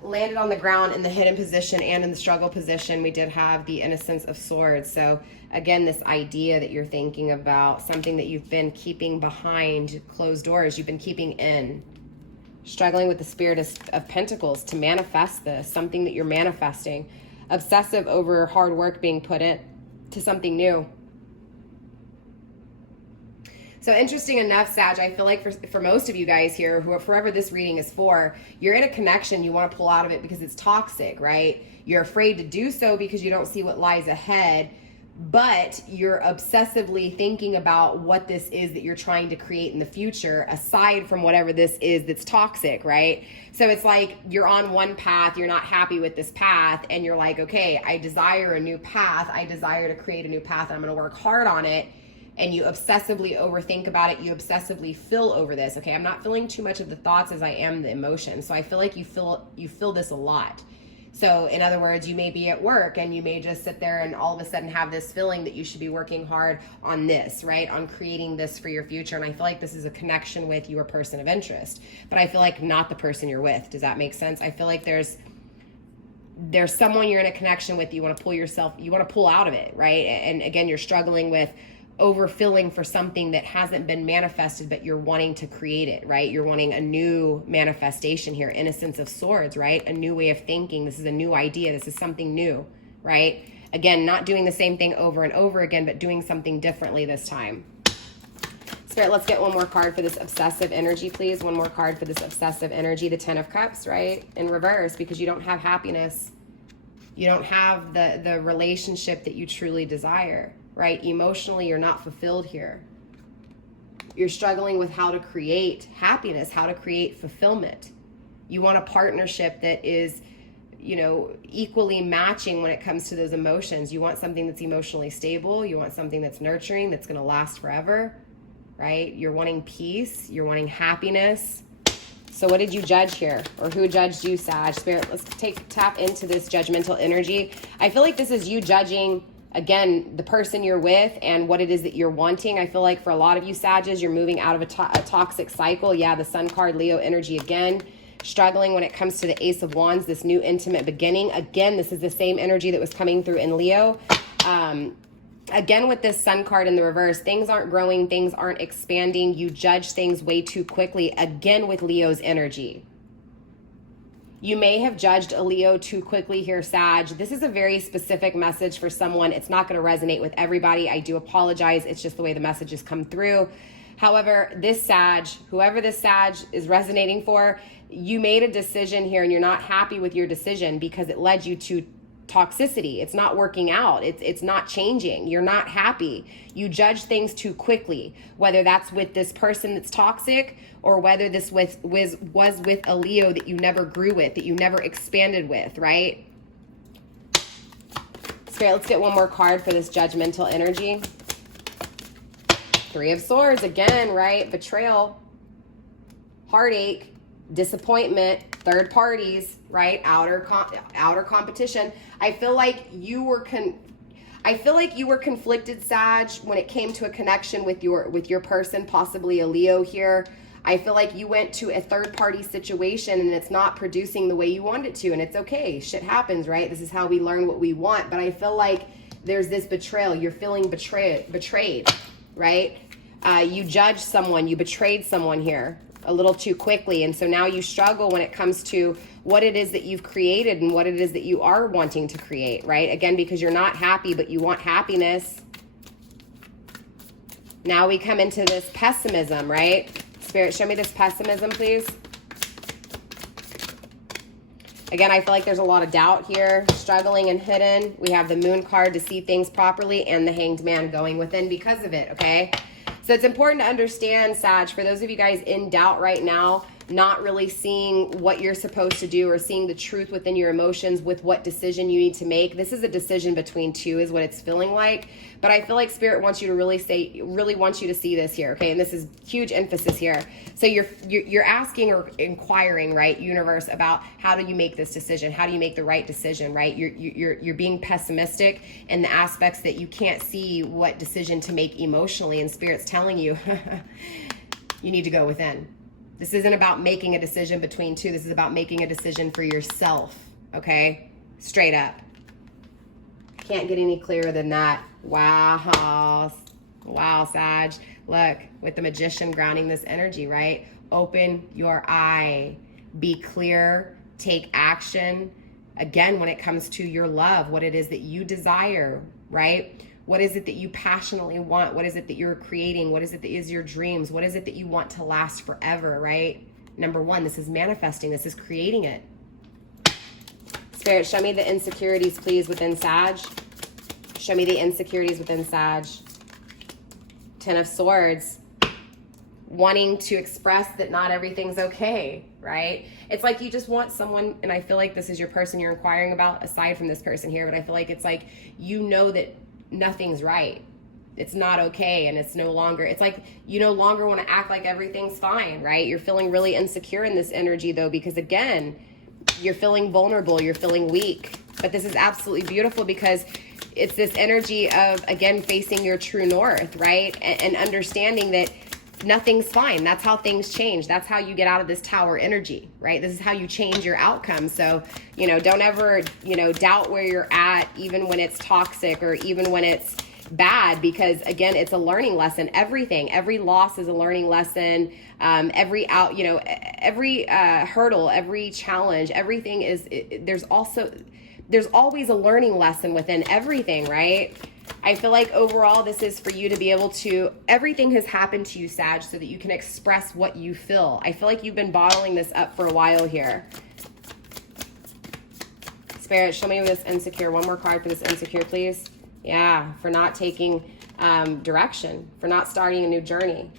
Landed on the ground in the hidden position and in the struggle position. We did have the Innocence of Swords. So again, this idea that you're thinking about, something that you've been keeping behind closed doors, you've been keeping in. Struggling with the Spirit of Pentacles to manifest this, something that you're manifesting. Obsessive over hard work being put in to something new. So interesting enough, Sag, I feel like for most of you guys here, whoever this reading is for, you're in a connection, you want to pull out of it because it's toxic, right? You're afraid to do so because you don't see what lies ahead, but you're obsessively thinking about what this is that you're trying to create in the future, aside from whatever this is that's toxic, right? So it's like you're on one path, you're not happy with this path, and you're like, okay, I desire a new path, I desire to create a new path, and I'm going to work hard on it. And you obsessively overthink about it, you obsessively feel over this. Okay, I'm not feeling too much of the thoughts as I am the emotion. So I feel like you feel this a lot. So in other words, you may be at work and you may just sit there and all of a sudden have this feeling that you should be working hard on this, right? On creating this for your future. And I feel like this is a connection with your person of interest. But I feel like not the person you're with. Does that make sense? I feel like there's someone you're in a connection with, you want to pull out of it, right? And again, you're struggling with overfilling for something that hasn't been manifested, but you're wanting to create it, right? You're wanting a new manifestation here, Innocence of Swords, right? A new way of thinking. This is a new idea. This is something new, right? Again, not doing the same thing over and over again, but doing something differently this time. Spirit, let's get one more card for this obsessive energy, please. One more card for this obsessive energy, the Ten of Cups, right? In reverse, because you don't have happiness. You don't have the relationship that you truly desire. Right? Emotionally, you're not fulfilled here. You're struggling with how to create happiness, how to create fulfillment. You want a partnership that is, equally matching when it comes to those emotions. You want something that's emotionally stable. You want something that's nurturing, that's going to last forever, right? You're wanting peace. You're wanting happiness. So what did you judge here? Or who judged you, Sag? Spirit, let's tap into this judgmental energy. I feel like this is you judging, again, the person you're with and what it is that you're wanting. I feel like for a lot of you Sages, you're moving out of a toxic cycle. Yeah, the Sun card, Leo energy again. Struggling when it comes to the Ace of Wands, this new intimate beginning. Again, this is the same energy that was coming through in Leo. Again, with this Sun card in the reverse, things aren't growing, things aren't expanding. You judge things way too quickly. Again, with Leo's energy. You may have judged a Leo too quickly here, Sag. This is a very specific message for someone. It's not going to resonate with everybody. I do apologize. It's just the way the messages come through. However, this Sag, whoever this Sag is resonating for, you made a decision here and you're not happy with your decision because it led you to toxicity. It's not working out. It's not changing. You're not happy. You judge things too quickly, whether that's with this person that's toxic or whether this was with a Leo that you never grew with, that you never expanded with, right? Spirit, let's get one more card for this judgmental energy. Three of Swords again, right? Betrayal, heartache, disappointment, third parties, right? Outer competition. I feel like you were conflicted, Sag, when it came to a connection with your person, possibly a Leo here. I feel like you went to a third party situation and it's not producing the way you want it to, and it's okay. Shit happens, right? This is how we learn what we want. But I feel like there's this betrayal. You're feeling betrayed, right? You judged someone, you betrayed someone here a little too quickly. And so now you struggle when it comes to what it is that you've created and what it is that you are wanting to create, right? Again, because you're not happy, but you want happiness. Now we come into this pessimism, right? Spirit, show me this pessimism, please. Again, I feel like there's a lot of doubt here, struggling and hidden. We have the Moon card to see things properly and the Hanged Man going within because of it, okay? So it's important to understand, Sag, for those of you guys in doubt right now, not really seeing what you're supposed to do or seeing the truth within your emotions with what decision you need to make. This is a decision between two is what it's feeling like. But I feel like Spirit wants you to really wants you to see this here, okay? And this is huge emphasis here. So you're asking or inquiring, right, universe, about how do you make this decision? How do you make the right decision, right? You're being pessimistic in the aspects that you can't see what decision to make emotionally, and Spirit's telling you you need to go within. This isn't about making a decision between two. This is about making a decision for yourself, okay? Straight up. Can't get any clearer than that. Wow. Wow, Sag. Look, with the Magician grounding this energy, right? Open your eye. Be clear. Take action. Again, when it comes to your love, what it is that you desire, right? What is it that you passionately want? What is it that you're creating? What is it that is your dreams? What is it that you want to last forever, right? Number one, this is manifesting. This is creating it. Spirit, show me the insecurities, please, within Sag. Show me the insecurities within Sag. Ten of Swords. Wanting to express that not everything's okay, right? It's like you just want someone, and I feel like this is your person you're inquiring about, aside from this person here, but I feel like it's like you know that nothing's right. It's not okay, and it's no longer, it's like you no longer want to act like everything's fine, right? You're feeling really insecure in this energy, though, because again, you're feeling vulnerable, you're feeling weak. But this is absolutely beautiful because it's this energy of, again, facing your true north, right? And understanding that nothing's fine. That's how things change. That's how you get out of this tower energy, right? This is how you change your outcome. So, don't ever, doubt where you're at, even when it's toxic or even when it's bad, because again, it's a learning lesson. Every loss is a learning lesson. Every hurdle, every challenge, everything is, there's always a learning lesson within everything, right? I feel like overall, this is for you to be able to, everything has happened to you, Sag, so that you can express what you feel. I feel like you've been bottling this up for a while here. Spirit, show me this insecure. One more card for this insecure, please. Yeah, for not taking direction, for not starting a new journey.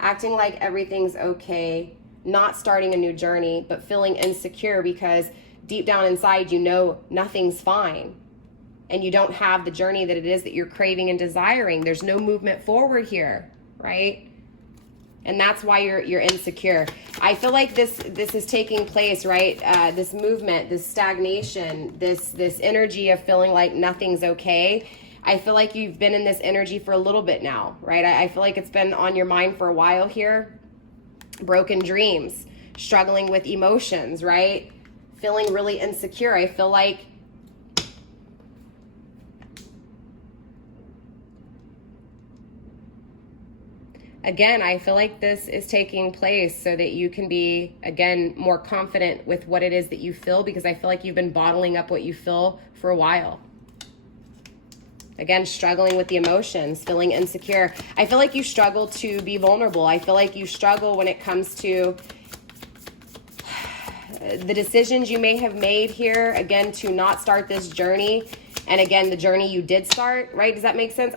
Acting like everything's okay, not starting a new journey, but feeling insecure because deep down inside, nothing's fine. And you don't have the journey that it is that you're craving and desiring. There's no movement forward here, right? And that's why you're insecure. I feel like this is taking place, right? This movement, this stagnation, this energy of feeling like nothing's okay. I feel like you've been in this energy for a little bit now, right? I feel like it's been on your mind for a while here. Broken dreams, struggling with emotions, right? Feeling really insecure. I feel like again, I feel like this is taking place so that you can be, again, more confident with what it is that you feel, because I feel like you've been bottling up what you feel for a while. Again, struggling with the emotions, feeling insecure. I feel like you struggle to be vulnerable. I feel like you struggle when it comes to the decisions you may have made here, again, to not start this journey. And again, the journey you did start, right? Does that make sense?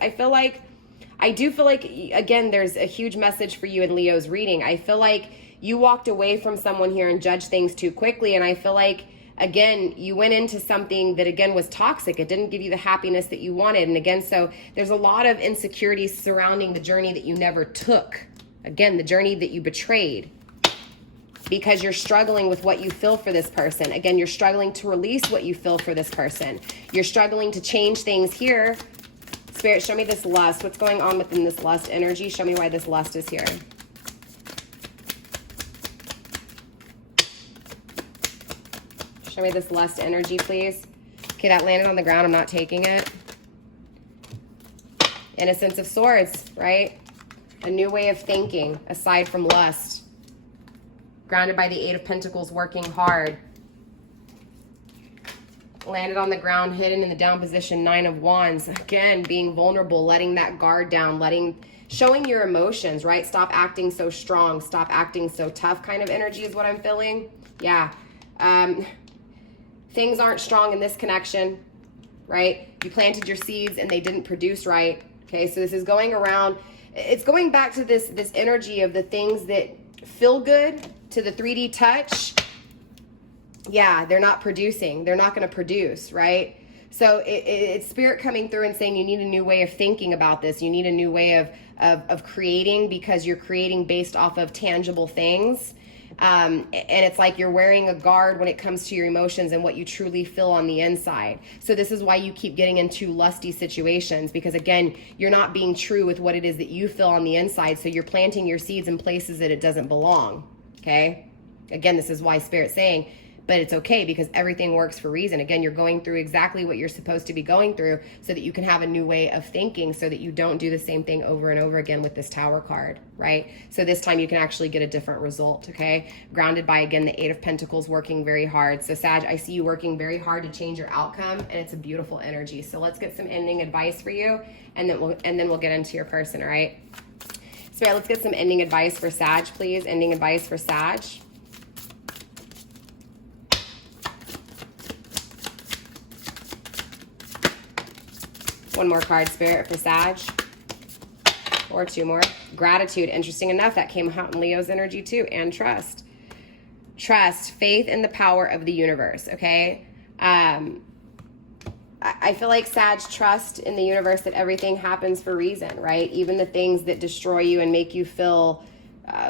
I do feel like, again, there's a huge message for you in Leo's reading. I feel like you walked away from someone here and judged things too quickly. And I feel like, again, you went into something that, again, was toxic. It didn't give you the happiness that you wanted. And again, so there's a lot of insecurities surrounding the journey that you never took. Again, the journey that you betrayed. Because you're struggling with what you feel for this person. Again, you're struggling to release what you feel for this person. You're struggling to change things here. Spirit, show me this lust. What's going on within this lust energy? Show me why this lust is here. Show me this lust energy, please. Okay, that landed on the ground. I'm not taking it. Innocence of Swords, right? A new way of thinking aside from lust. Grounded by the Eight of Pentacles, working hard. Landed on the ground, hidden in the down position, Nine of Wands. Again, being vulnerable, letting that guard down, showing your emotions, right? Stop acting so strong, stop acting so tough kind of energy is what I'm feeling. Yeah. Things aren't strong in this connection, right? You planted your seeds and they didn't produce right. Okay, so this is going around. It's going back to this energy of the things that feel good to the 3D touch. Yeah, they're not producing. They're not going to produce, right? So it's spirit coming through and saying you need a new way of thinking about this. You need a new way of creating, because you're creating based off of tangible things. And it's like you're wearing a guard when it comes to your emotions and what you truly feel on the inside. So this is why you keep getting into lusty situations, because again, you're not being true with what it is that you feel on the inside. So you're planting your seeds in places that it doesn't belong. Okay. Again, this is why Spirit's saying, but it's okay, because everything works for a reason. Again, you're going through exactly what you're supposed to be going through so that you can have a new way of thinking, so that you don't do the same thing over and over again with this Tower card, right? So this time you can actually get a different result, okay? Grounded by, again, the Eight of Pentacles, working very hard. So Sag, I see you working very hard to change your outcome, and it's a beautiful energy. So let's get some ending advice for you, and then we'll get into your person, all right? Spirit, let's get some ending advice for Sag, please. Ending advice for Sag. One more card, Spirit, for Sag. Or two more. Gratitude. Interesting enough, that came out in Leo's energy too. And trust. Trust. Faith in the power of the universe, okay? I feel like Sag, trust in the universe that everything happens for a reason, right? Even the things that destroy you and make you feel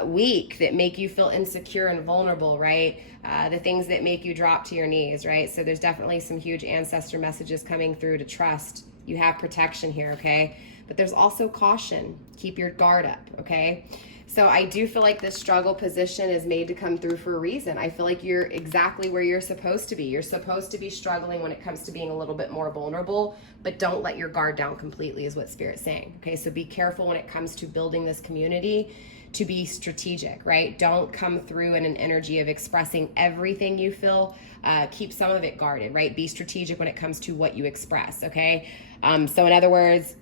weak, that make you feel insecure and vulnerable, right? The things that make you drop to your knees, right? So there's definitely some huge ancestor messages coming through to trust. You have protection here, okay? But there's also caution. Keep your guard up, okay? So I do feel like this struggle position is made to come through for a reason. I feel like you're exactly where you're supposed to be. You're supposed to be struggling when it comes to being a little bit more vulnerable, but don't let your guard down completely is what Spirit's saying, okay? So be careful when it comes to building this community, to be strategic, right? Don't come through in an energy of expressing everything you feel. Keep some of it guarded, right? Be strategic when it comes to what you express, okay? So in other words,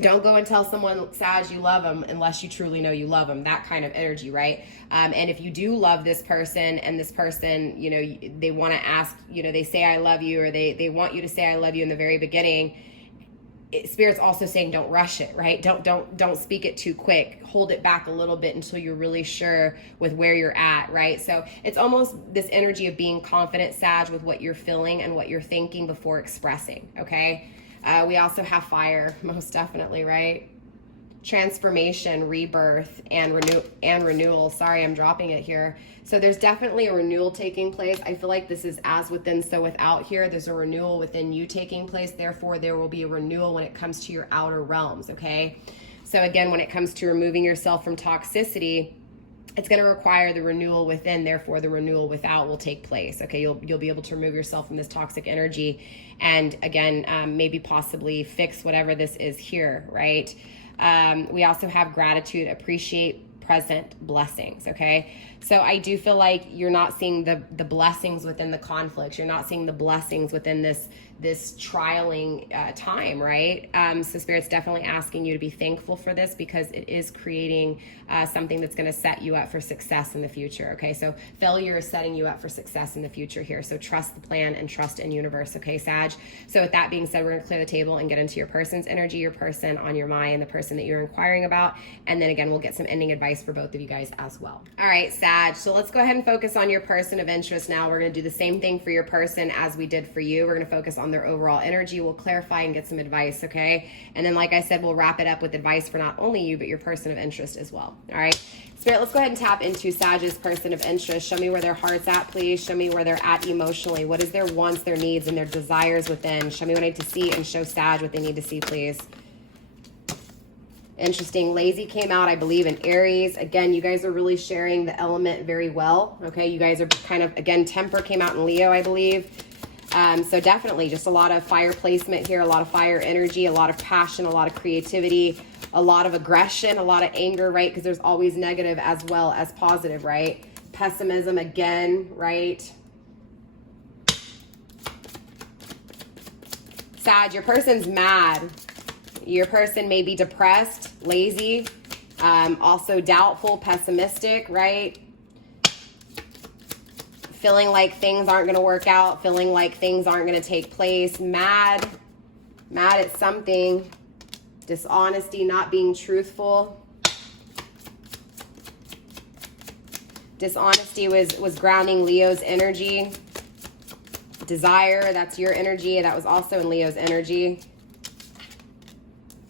don't go and tell someone, Sag, you love them unless you truly know you love them. That kind of energy, right? And if you do love this person, and this person, you know, they want to ask, you know, they say I love you, or they want you to say I love you in the very beginning, Spirit's also saying don't rush it, right? Don't speak it too quick. Hold it back a little bit until you're really sure with where you're at, right? So it's almost this energy of being confident, Sag, with what you're feeling and what you're thinking before expressing, okay? We also have fire, most definitely, right? Transformation, rebirth, and renewal. Sorry, I'm dropping it here. So there's definitely a renewal taking place. I feel like this is as within, so without here. There's a renewal within you taking place. Therefore, there will be a renewal when it comes to your outer realms, okay? So again, when it comes to removing yourself from toxicity, it's going to require the renewal within. Therefore, the renewal without will take place. Okay, you'll be able to remove yourself from this toxic energy, and again, maybe possibly fix whatever this is here, right? We also have gratitude, appreciate present blessings, okay? So I do feel like you're not seeing the blessings within the conflicts. You're not seeing the blessings within this trialing time, right? So Spirit's definitely asking you to be thankful for this, because it is creating something that's going to set you up for success in the future, okay? So failure is setting you up for success in the future here. So trust the plan and trust in universe, okay, Sag? So with that being said, we're going to clear the table and get into your person's energy, your person on your mind, the person that you're inquiring about. And then again, we'll get some ending advice for both of you guys as well. All right, Sag. So let's go ahead and focus on your person of interest now. We're going to do the same thing for your person as we did for you. We're going to focus on their overall energy. We'll clarify and get some advice, okay? And then, like I said, we'll wrap it up with advice for not only you, but your person of interest as well. All right? Spirit, let's go ahead and tap into Sag's person of interest. Show me where their heart's at, please. Show me where they're at emotionally. What is their wants, their needs, and their desires within? Show me what I need to see, and show Sag what they need to see, please. Interesting. Lazy came out, I believe, in Aries. Again, you guys are really sharing the element very well. Okay, you guys are kind of, again, Temper came out in Leo, I believe. So definitely just a lot of fire placement here, a lot of fire energy, a lot of passion, a lot of creativity, a lot of aggression, a lot of anger, right? Because there's always negative as well as positive, right? Pessimism again, right? Sag, your person's mad. Your person may be depressed, lazy, also doubtful, pessimistic, right? Feeling like things aren't going to work out, feeling like things aren't going to take place, mad at something, dishonesty, not being truthful. Dishonesty was grounding Leo's energy. Desire, that's your energy. That was also in Leo's energy.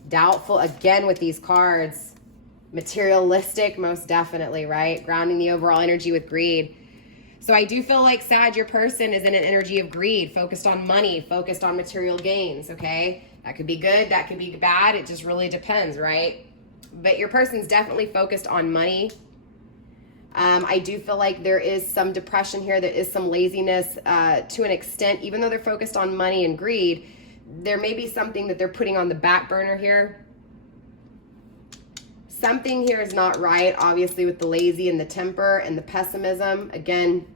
Doubtful, again with these cards. Materialistic, most definitely, right? Grounding the overall energy with greed. So I do feel like, Sag, your person is in an energy of greed, focused on money, focused on material gains, okay? That could be good, that could be bad. It just really depends, right? But your person's definitely focused on money. I do feel like there is some depression here. There is some laziness to an extent. Even though they're focused on money and greed, there may be something that they're putting on the back burner here. Something here is not right, obviously, with the lazy and the temper and the pessimism. Again,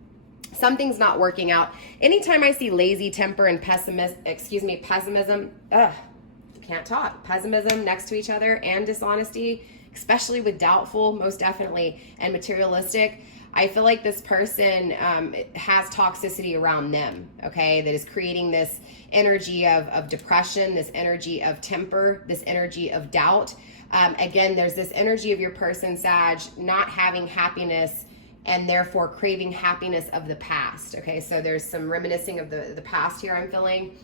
something's not working out. Anytime I see lazy, temper, and pessimism, can't talk. Pessimism next to each other and dishonesty, especially with doubtful, most definitely, and materialistic, I feel like this person has toxicity around them, okay, that is creating this energy of depression, this energy of temper, this energy of doubt. Again, there's this energy of your person, Sag, not having happiness and therefore craving happiness of the past, okay? So there's some reminiscing of the past here I'm feeling.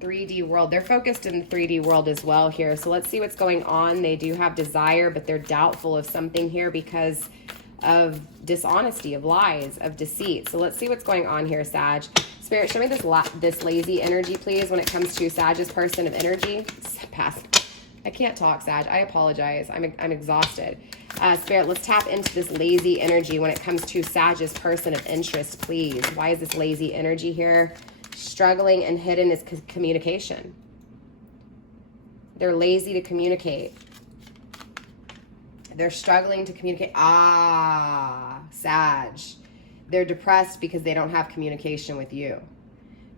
3D world. They're focused in the 3D world as well here. So let's see what's going on. They do have desire, but they're doubtful of something here because of dishonesty, of lies, of deceit. So let's see what's going on here, Sag. Spirit, show me this lazy energy, please, when it comes to Sag's person of energy. Pass. I can't talk, Sag. I apologize. I'm exhausted. Spirit, let's tap into this lazy energy when it comes to Sag's person of interest, please. Why is this lazy energy here? Struggling and hidden is communication. They're lazy to communicate. They're struggling to communicate. Sag. They're depressed because they don't have communication with you.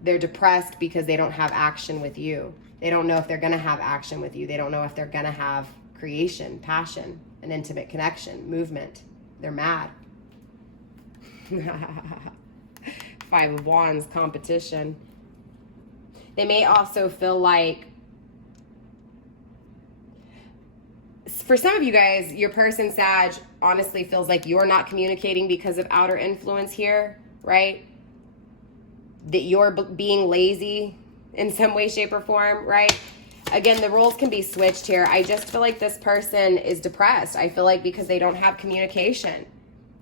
They're depressed because they don't have action with you. They don't know if they're going to have action with you. They don't know if they're going to have creation, passion, an intimate connection, movement. They're mad. 5 of Wands, competition. They may also feel like, for some of you guys, your person, Sag, honestly feels like you're not communicating because of outer influence here, right? That you're being lazy in some way, shape, or form, right? Again, the roles can be switched here. I just feel like this person is depressed. I feel like because they don't have communication.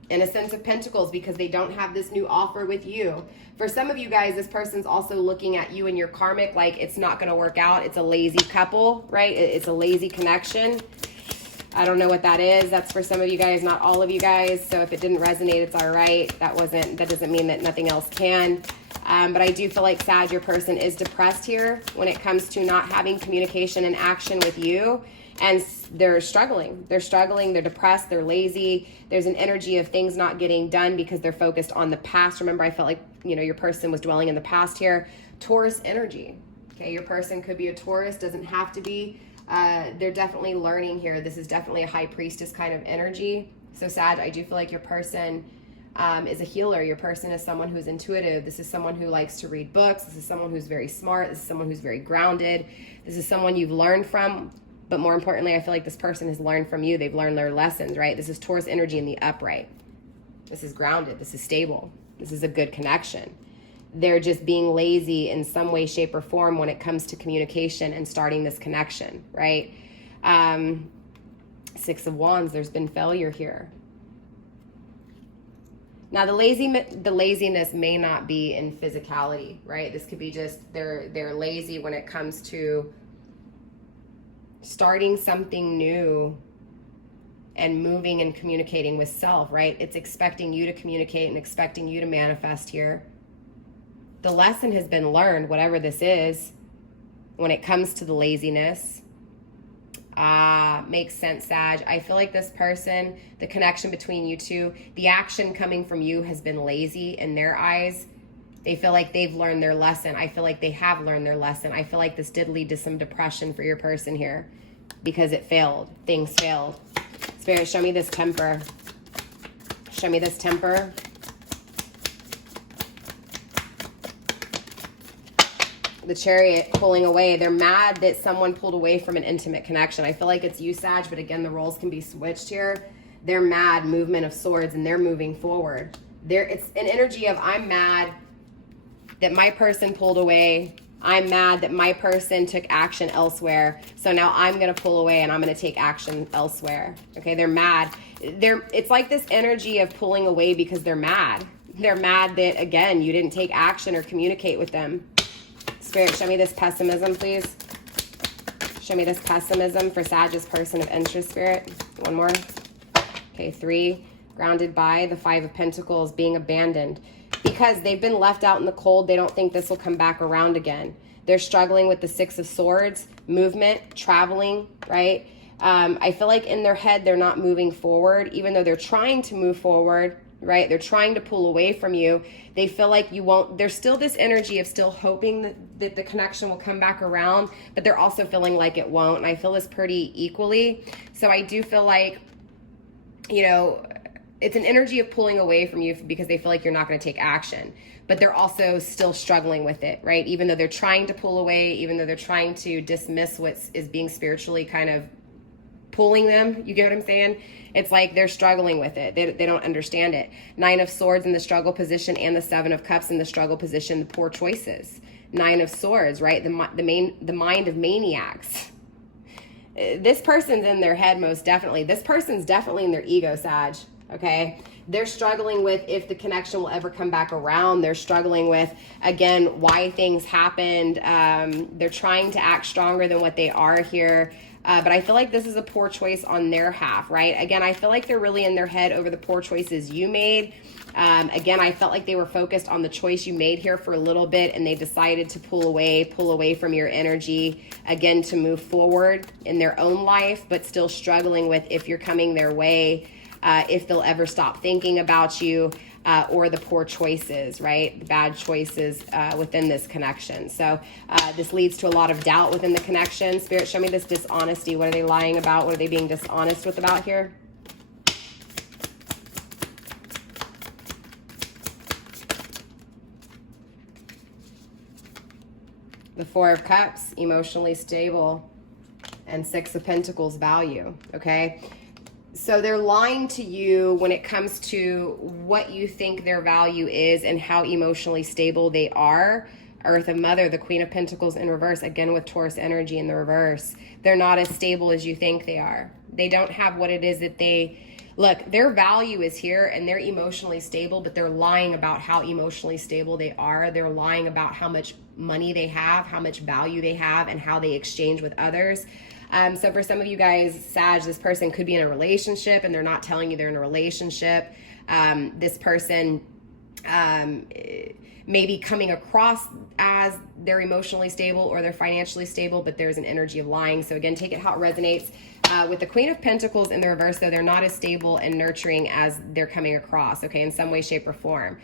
In a sense of Pentacles, because they don't have this new offer with you. For some of you guys, this person's also looking at you and your karmic like it's not going to work out. It's a lazy couple, right? It's a lazy connection. I don't know what that is. That's for some of you guys, not all of you guys. So if it didn't resonate, it's all right. That doesn't mean that nothing else can. But I do feel like, Sag, your person is depressed here when it comes to not having communication and action with you. And they're struggling. They're struggling. They're depressed. They're lazy. There's an energy of things not getting done because they're focused on the past. Remember, I felt like, your person was dwelling in the past here. Taurus energy. Okay, your person could be a Taurus. Doesn't have to be. They're definitely learning here. This is definitely a high priestess kind of energy. So, Sag, I do feel like your person is a healer. Your person is someone who's intuitive. This is someone who likes to read books. This is someone who's very smart. This is someone who's very grounded. This is someone you've learned from. But more importantly, I feel like this person has learned from you. They've learned their lessons, right? This is Taurus energy in the upright. This is grounded. This is stable. This is a good connection. They're just being lazy in some way, shape, or form when it comes to communication and starting this connection, right? 6 of Wands, there's been failure here. Now, the laziness may not be in physicality, right? This could be just they're lazy when it comes to starting something new and moving and communicating with self, right? It's expecting you to communicate and expecting you to manifest here. The lesson has been learned, whatever this is, when it comes to the laziness. Makes sense, Sag. I feel like this person, the connection between you two, the action coming from you has been lazy in their eyes. They feel like they've learned their lesson. I feel like they have learned their lesson. I feel like this did lead to some depression for your person here because it failed. Things failed. Spirit, show me this temper. Show me this temper. The Chariot pulling away. They're mad that someone pulled away from an intimate connection. I feel like it's you, Sag, but again, the roles can be switched here. They're mad, movement of swords, and they're moving forward. It's an energy of I'm mad that my person pulled away I'm mad that my person took action elsewhere. So now I'm going to pull away and I'm going to take action elsewhere. Okay, they're mad. It's like this energy of pulling away because they're mad. They're mad that, again, you didn't take action or communicate with them. Spirit, show me this pessimism, please. Show me this pessimism for Sag's person of interest, Spirit. One more. Okay, 3. Grounded by the 5 of Pentacles, being abandoned. Because they've been left out in the cold, they don't think this will come back around again. They're struggling with the 6 of Swords, movement, traveling, right? I feel like in their head, they're not moving forward, even though they're trying to move forward, right? They're trying to pull away from you. They feel like you won't. There's still this energy of still hoping that the connection will come back around, but they're also feeling like it won't. And I feel this pretty equally. So I do feel like, you know, it's an energy of pulling away from you because they feel like you're not going to take action, but they're also still struggling with it, right? Even though they're trying to pull away, even though they're trying to dismiss what is being spiritually kind of pulling them, you get what I'm saying? It's like they're struggling with it. They don't understand it. 9 of Swords in the struggle position and the 7 of Cups in the struggle position, the poor choices. 9 of Swords, right? The mind of maniacs. This person's in their head most definitely. This person's definitely in their ego, Sag. Okay, they're struggling with if the connection will ever come back around. They're struggling with, again, why things happened. They're trying to act stronger than what they are here. But I feel like this is a poor choice on their half, right? Again, I feel like they're really in their head over the poor choices you made. Again, I felt like they were focused on the choice you made here for a little bit, and they decided to pull away from your energy, again, to move forward in their own life, but still struggling with if you're coming their way. If they'll ever stop thinking about you, or the poor choices, right? The bad choices within this connection. So this leads to a lot of doubt within the connection. Spirit, show me this dishonesty. What are they lying about? What are they being dishonest with about here? The 4 of Cups, emotionally stable, and 6 of Pentacles, value, okay? So they're lying to you when it comes to what you think their value is and how emotionally stable they are. Earth of Mother, the Queen of Pentacles in reverse, again with Taurus energy in the reverse. They're not as stable as you think they are. They don't have what it is that they... Look, their value is here and they're emotionally stable, but they're lying about how emotionally stable they are. They're lying about how much money they have, how much value they have, and how they exchange with others. So for some of you guys, Sag, this person could be in a relationship and they're not telling you they're in a relationship. This person may be coming across as they're emotionally stable or they're financially stable, but there's an energy of lying. So again, take it how it resonates. With the Queen of Pentacles in the reverse, though, they're not as stable and nurturing as they're coming across, okay, in some way, shape, or form.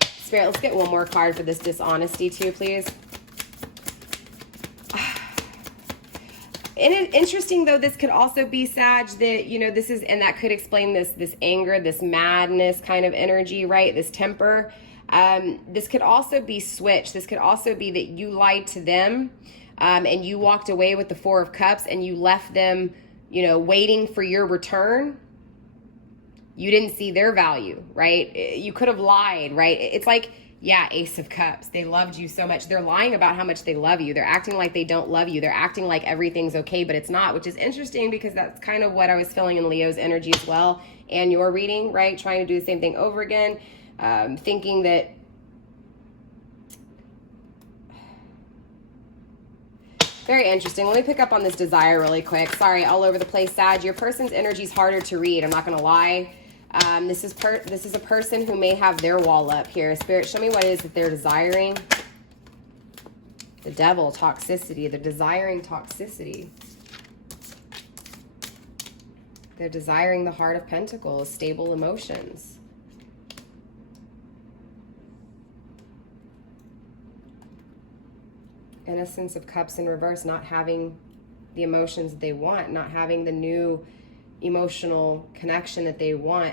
Spirit, let's get one more card for this dishonesty too, please. And interesting, though, this could also be, Sag, that, you know, this is, and that could explain this anger, this madness kind of energy, right? This temper. This could also be switched. This could also be that you lied to them, and you walked away with the 4 of Cups and you left them, you know, waiting for your return. You didn't see their value, right? You could have lied, right? It's like, yeah, Ace of Cups. They loved you so much. They're lying about how much they love you. They're acting like they don't love you. They're acting like everything's okay, but it's not, which is interesting because that's kind of what I was feeling in Leo's energy as well. And your reading, right? Trying to do the same thing over again. Thinking that... Very interesting. Let me pick up on this desire really quick. Sorry, all over the place, Sag. Your person's energy is harder to read. I'm not going to lie. This is a person who may have their wall up here. Spirit, show me what it is that they're desiring. The Devil, toxicity. They're desiring toxicity. They're desiring the Heart of Pentacles, stable emotions. Innocence of Cups in reverse, not having the emotions that they want, not having the new emotional connection that they want.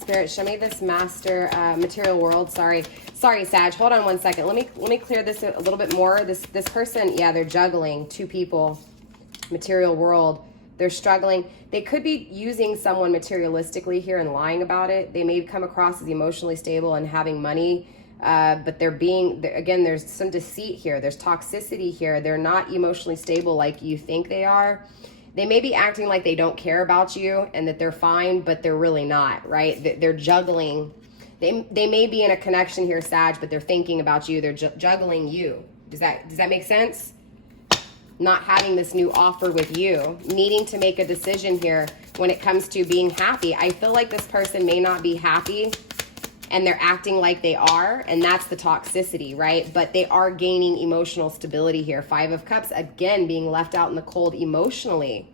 Spirit, show me this Master, material world. Sorry, Sag. Hold on one second. Let me clear this a little bit more. This person, yeah, they're juggling 2 people. Material world. They're struggling. They could be using someone materialistically here and lying about it. They may come across as emotionally stable and having money, but again, there's some deceit here. There's toxicity here. They're not emotionally stable like you think they are. They may be acting like they don't care about you and that they're fine, but they're really not, right? They're juggling. They may be in a connection here, Sag, but they're thinking about you. They're juggling you. Does that make sense? Not having this new offer with you, needing to make a decision here when it comes to being happy. I feel like this person may not be happy and they're acting like they are, and that's the toxicity, right? But they are gaining emotional stability here. 5 of Cups, again, being left out in the cold emotionally.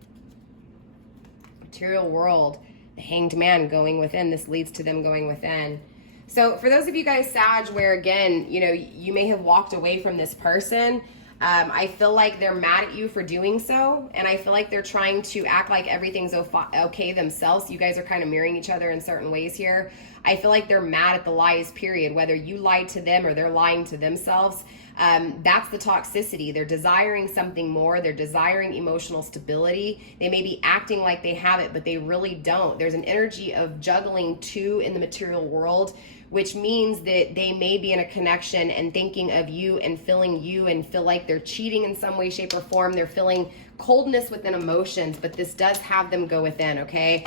Material world, the Hanged Man going within. This leads to them going within. So for those of you guys, Sag, where again, you know, you may have walked away from this person, I feel like they're mad at you for doing so, and I feel like they're trying to act like everything's okay themselves. You guys are kind of mirroring each other in certain ways here. I feel like they're mad at the lies, period, whether you lied to them or they're lying to themselves. That's the toxicity. They're desiring something more. They're desiring emotional stability. They may be acting like they have it, but they really don't. There's an energy of juggling two in the material world, which means that they may be in a connection and thinking of you and feeling you and feel like they're cheating in some way, shape, or form. They're feeling coldness within emotions, but this does have them go within, okay?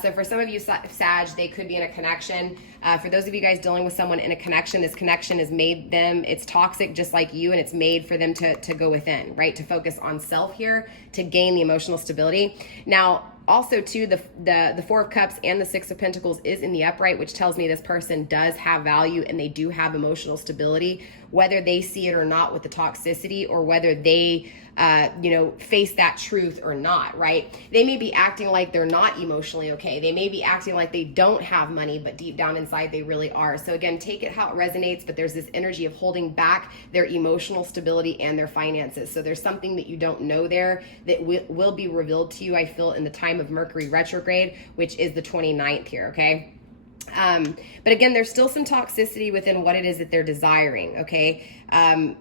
So for some of you, Sag, they could be in a connection. For those of you guys dealing with someone in a connection, this connection has made them, it's toxic just like you, and it's made for them to go within, right? To focus on self here, to gain the emotional stability. Now, also, too, the 4 of Cups and the 6 of Pentacles is in the upright, which tells me this person does have value and they do have emotional stability, whether they see it or not with the toxicity, or whether they, face that truth or not, right? They may be acting like they're not emotionally okay. They may be acting like they don't have money, but deep down inside they really are. So again, take it how it resonates, but there's this energy of holding back their emotional stability and their finances. So there's something that you don't know there that will be revealed to you, I feel, in the time of Mercury retrograde, which is the 29th here, okay? But again, there's still some toxicity within what it is that they're desiring, okay?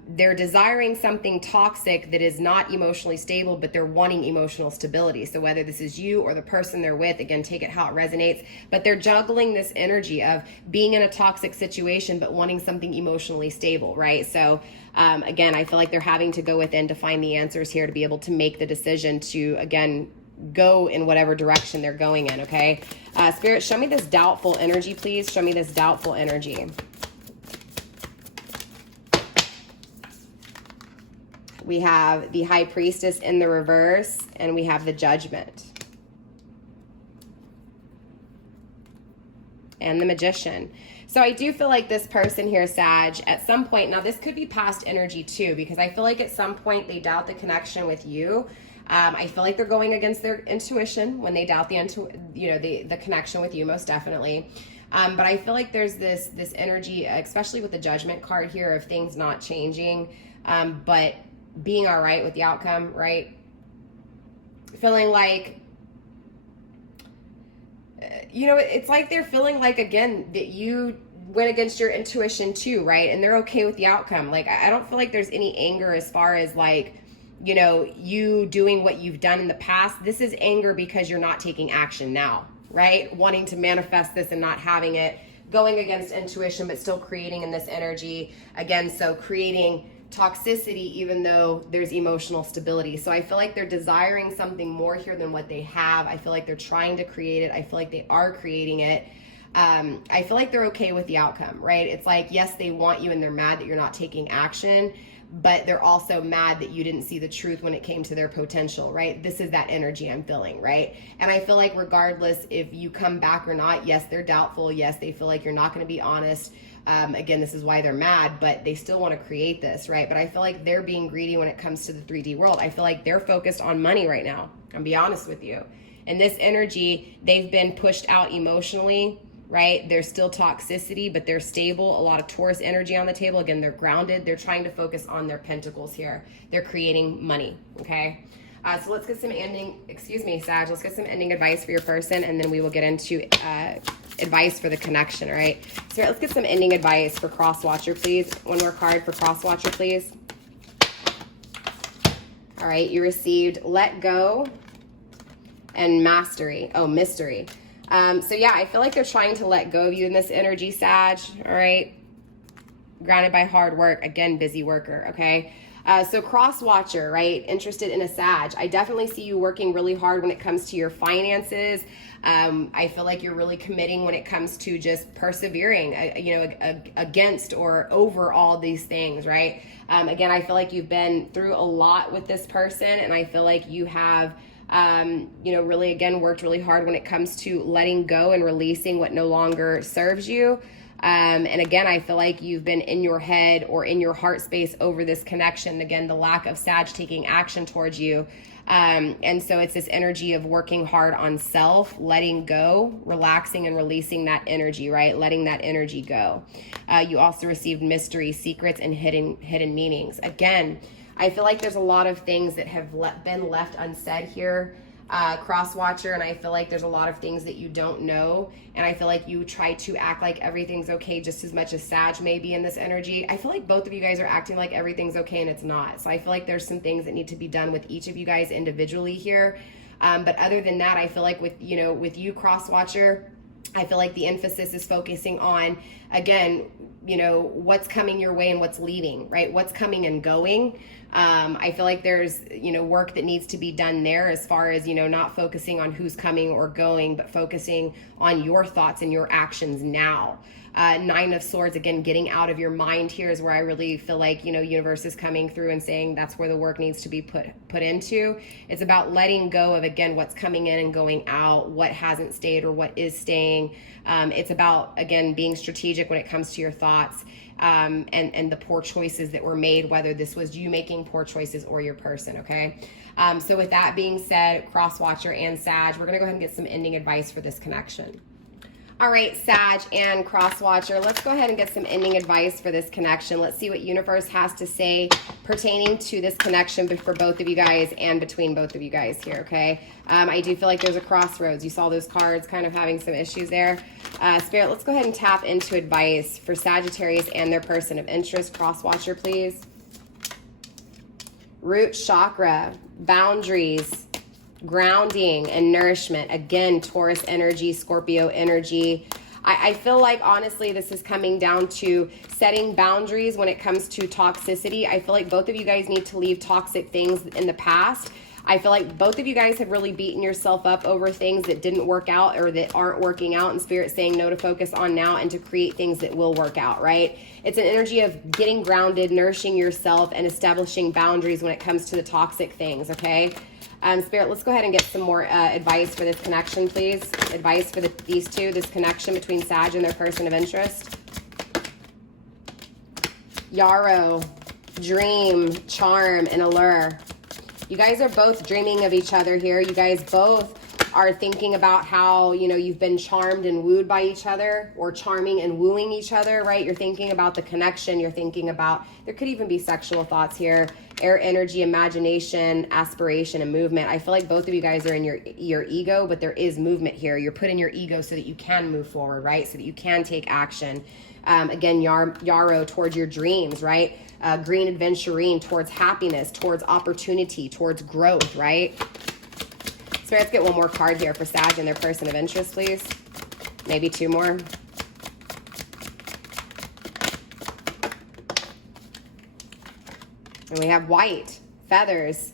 They're desiring something toxic that is not emotionally stable, but they're wanting emotional stability. So whether this is you or the person they're with, again, take it how it resonates, but they're juggling this energy of being in a toxic situation, but wanting something emotionally stable, right? So again, I feel like they're having to go within to find the answers here to be able to make the decision to, again, go in whatever direction they're going in, okay? Spirit, show me this doubtful energy, please. Show me this doubtful energy. We have the High Priestess in the reverse, and we have the Judgment. And the Magician. So I do feel like this person here, Sag, at some point, now this could be past energy too, because I feel like at some point they doubt the connection with you. I feel like they're going against their intuition when they doubt the connection with you, most definitely. But I feel like there's this energy, especially with the Judgment card here, of things not changing, but being all right with the outcome, right? Feeling like, it's like they're feeling like, again, that you went against your intuition too, right? And they're okay with the outcome. Like, I don't feel like there's any anger as far as like, you doing what you've done in the past. This is anger because you're not taking action now, right? Wanting to manifest this and not having it, going against intuition, but still creating in this energy. Again, so creating toxicity even though there's emotional stability. So I feel like they're desiring something more here than what they have. I feel like they're trying to create it. I feel like they are creating it. I feel like they're okay with the outcome, right? It's like, yes, they want you and they're mad that you're not taking action, but they're also mad that you didn't see the truth when it came to their potential, right? This is that energy I'm feeling, right? And I feel like regardless if you come back or not, yes, they're doubtful. Yes, they feel like you're not going to be honest. Again, this is why they're mad, but they still want to create this, right? But I feel like they're being greedy when it comes to the 3D world. I feel like they're focused on money right now. I'll be honest with you. And this energy, they've been pushed out emotionally, right? There's still toxicity, but they're stable. A lot of Taurus energy on the table. Again, they're grounded. They're trying to focus on their pentacles here. They're creating money, okay? So let's get some Sag, let's get some ending advice for your person, and then we will get into advice for the connection, all right? So let's get some ending advice for Cross-Watcher, please. One more card for Cross-Watcher, please. All right, you received let go and mastery. Oh, mystery. So yeah, I feel like they're trying to let go of you in this energy, Sag, all right? Grounded by hard work, again, busy worker, okay? So cross watcher, right? Interested in a Sag. I definitely see you working really hard when it comes to your finances. I feel like you're really committing when it comes to just persevering, against or over all these things, right? Again, I feel like you've been through a lot with this person, and I feel like you have really, again, worked really hard when it comes to letting go and releasing what no longer serves you. And again, I feel like you've been in your head or in your heart space over this connection. Again, the lack of Sag taking action towards you. And so it's this energy of working hard on self, letting go, relaxing and releasing that energy, right? Letting that energy go. You also received mystery, secrets, and hidden meanings. Again, I feel like there's a lot of things that have been left unsaid here, cross watcher, and I feel like there's a lot of things that you don't know, and I feel like you try to act like everything's okay just as much as Sag may be in this energy. I feel like both of you guys are acting like everything's okay and it's not. So I feel like there's some things that need to be done with each of you guys individually here. But other than that, I feel like with you, cross watcher, I feel like the emphasis is focusing on, again, what's coming your way and what's leaving, right? What's coming and going. I feel like there's, work that needs to be done there as far as, not focusing on who's coming or going, but focusing on your thoughts and your actions now. Nine of Swords, again, getting out of your mind here is where I really feel like, universe is coming through and saying that's where the work needs to be put into. It's about letting go of, again, what's coming in and going out, what hasn't stayed or what is staying. It's about, again, being strategic when it comes to your thoughts. And the poor choices that were made, whether this was you making poor choices or your person, okay? So with that being said, cross watcher and Sag, we're gonna go ahead and get some ending advice for this connection. All right, Sag and cross watcher, let's go ahead and get some ending advice for this connection. Let's see what universe has to say pertaining to this connection for both of you guys and between both of you guys here, okay? I do feel like there's a crossroads. You saw those cards kind of having some issues there. Spirit, let's go ahead and tap into advice for Sagittarius and their person of interest. Cross watcher, please. Root chakra, boundaries, grounding and nourishment. Again, Taurus energy, Scorpio energy. I feel like, honestly, this is coming down to setting boundaries when it comes to toxicity. I feel like both of you guys need to leave toxic things in the past. I feel like both of you guys have really beaten yourself up over things that didn't work out or that aren't working out, and Spirit saying no to focus on now and to create things that will work out, right? It's an energy of getting grounded, nourishing yourself, and establishing boundaries when it comes to the toxic things, okay? Spirit, let's go ahead and get some more advice for this connection, please. Advice for these two, this connection between Sag and their person of interest. Yarrow, dream, charm, and allure. You guys are both dreaming of each other here. You guys both are thinking about how, you've been charmed and wooed by each other, or charming and wooing each other, right? You're thinking about the connection. You're thinking about, there could even be sexual thoughts here. Air energy, imagination, aspiration, and movement. I feel like both of you guys are in your ego, but there is movement here. You're put in your ego so that you can move forward, right? So that you can take action. Again, yarrow towards your dreams, right? Green adventurine towards happiness, towards opportunity, towards growth, right? So let's get one more card here for Sag and their person of interest, please. Maybe two more. And we have white, feathers,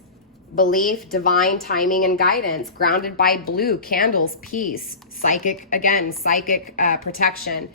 belief, divine timing, and guidance. Grounded by blue, candles, peace, psychic, again, psychic protection.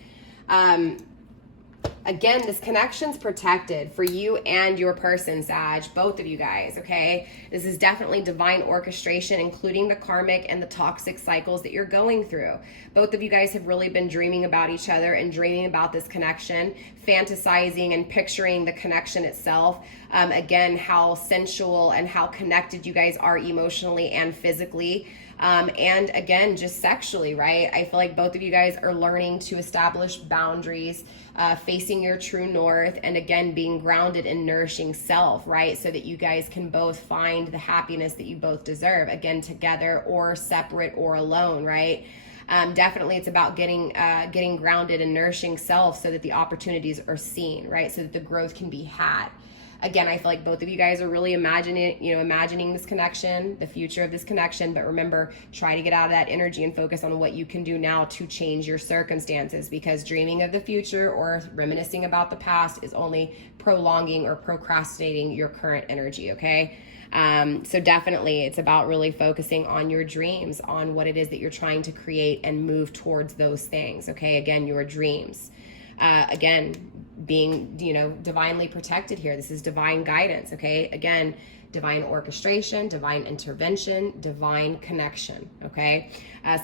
Again, this connection's protected for you and your person, Sag, both of you guys, okay? This is definitely divine orchestration, including the karmic and the toxic cycles that you're going through. Both of you guys have really been dreaming about each other and dreaming about this connection, fantasizing and picturing the connection itself. Again, how sensual and how connected you guys are emotionally and physically. And again, just sexually, right? I feel like both of you guys are learning to establish boundaries, facing your true north, and again, being grounded in nourishing self, right? So that you guys can both find the happiness that you both deserve, again, together or separate or alone, right? Definitely it's about getting grounded and nourishing self so that the opportunities are seen, right? So that the growth can be had. Again, I feel like both of you guys are really imagining this connection, the future of this connection. But remember, try to get out of that energy and focus on what you can do now to change your circumstances, because dreaming of the future or reminiscing about the past is only prolonging or procrastinating your current energy, okay? So definitely it's about really focusing on your dreams, on what it is that you're trying to create and move towards those things, okay? Again, your dreams. Again, being, divinely protected here. This is divine guidance, okay? Again, divine orchestration, divine intervention, divine connection, okay?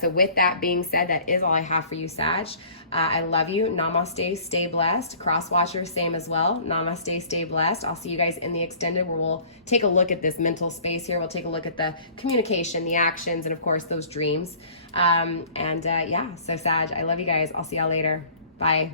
So with that being said, that is all I have for you, Sag. I love you. Namaste, stay blessed. Cross watchers, same as well. Namaste, stay blessed. I'll see you guys in the extended, where we'll take a look at this mental space here. We'll take a look at the communication, the actions, and of course, those dreams. Yeah, so Sag, I love you guys. I'll see y'all later. Bye.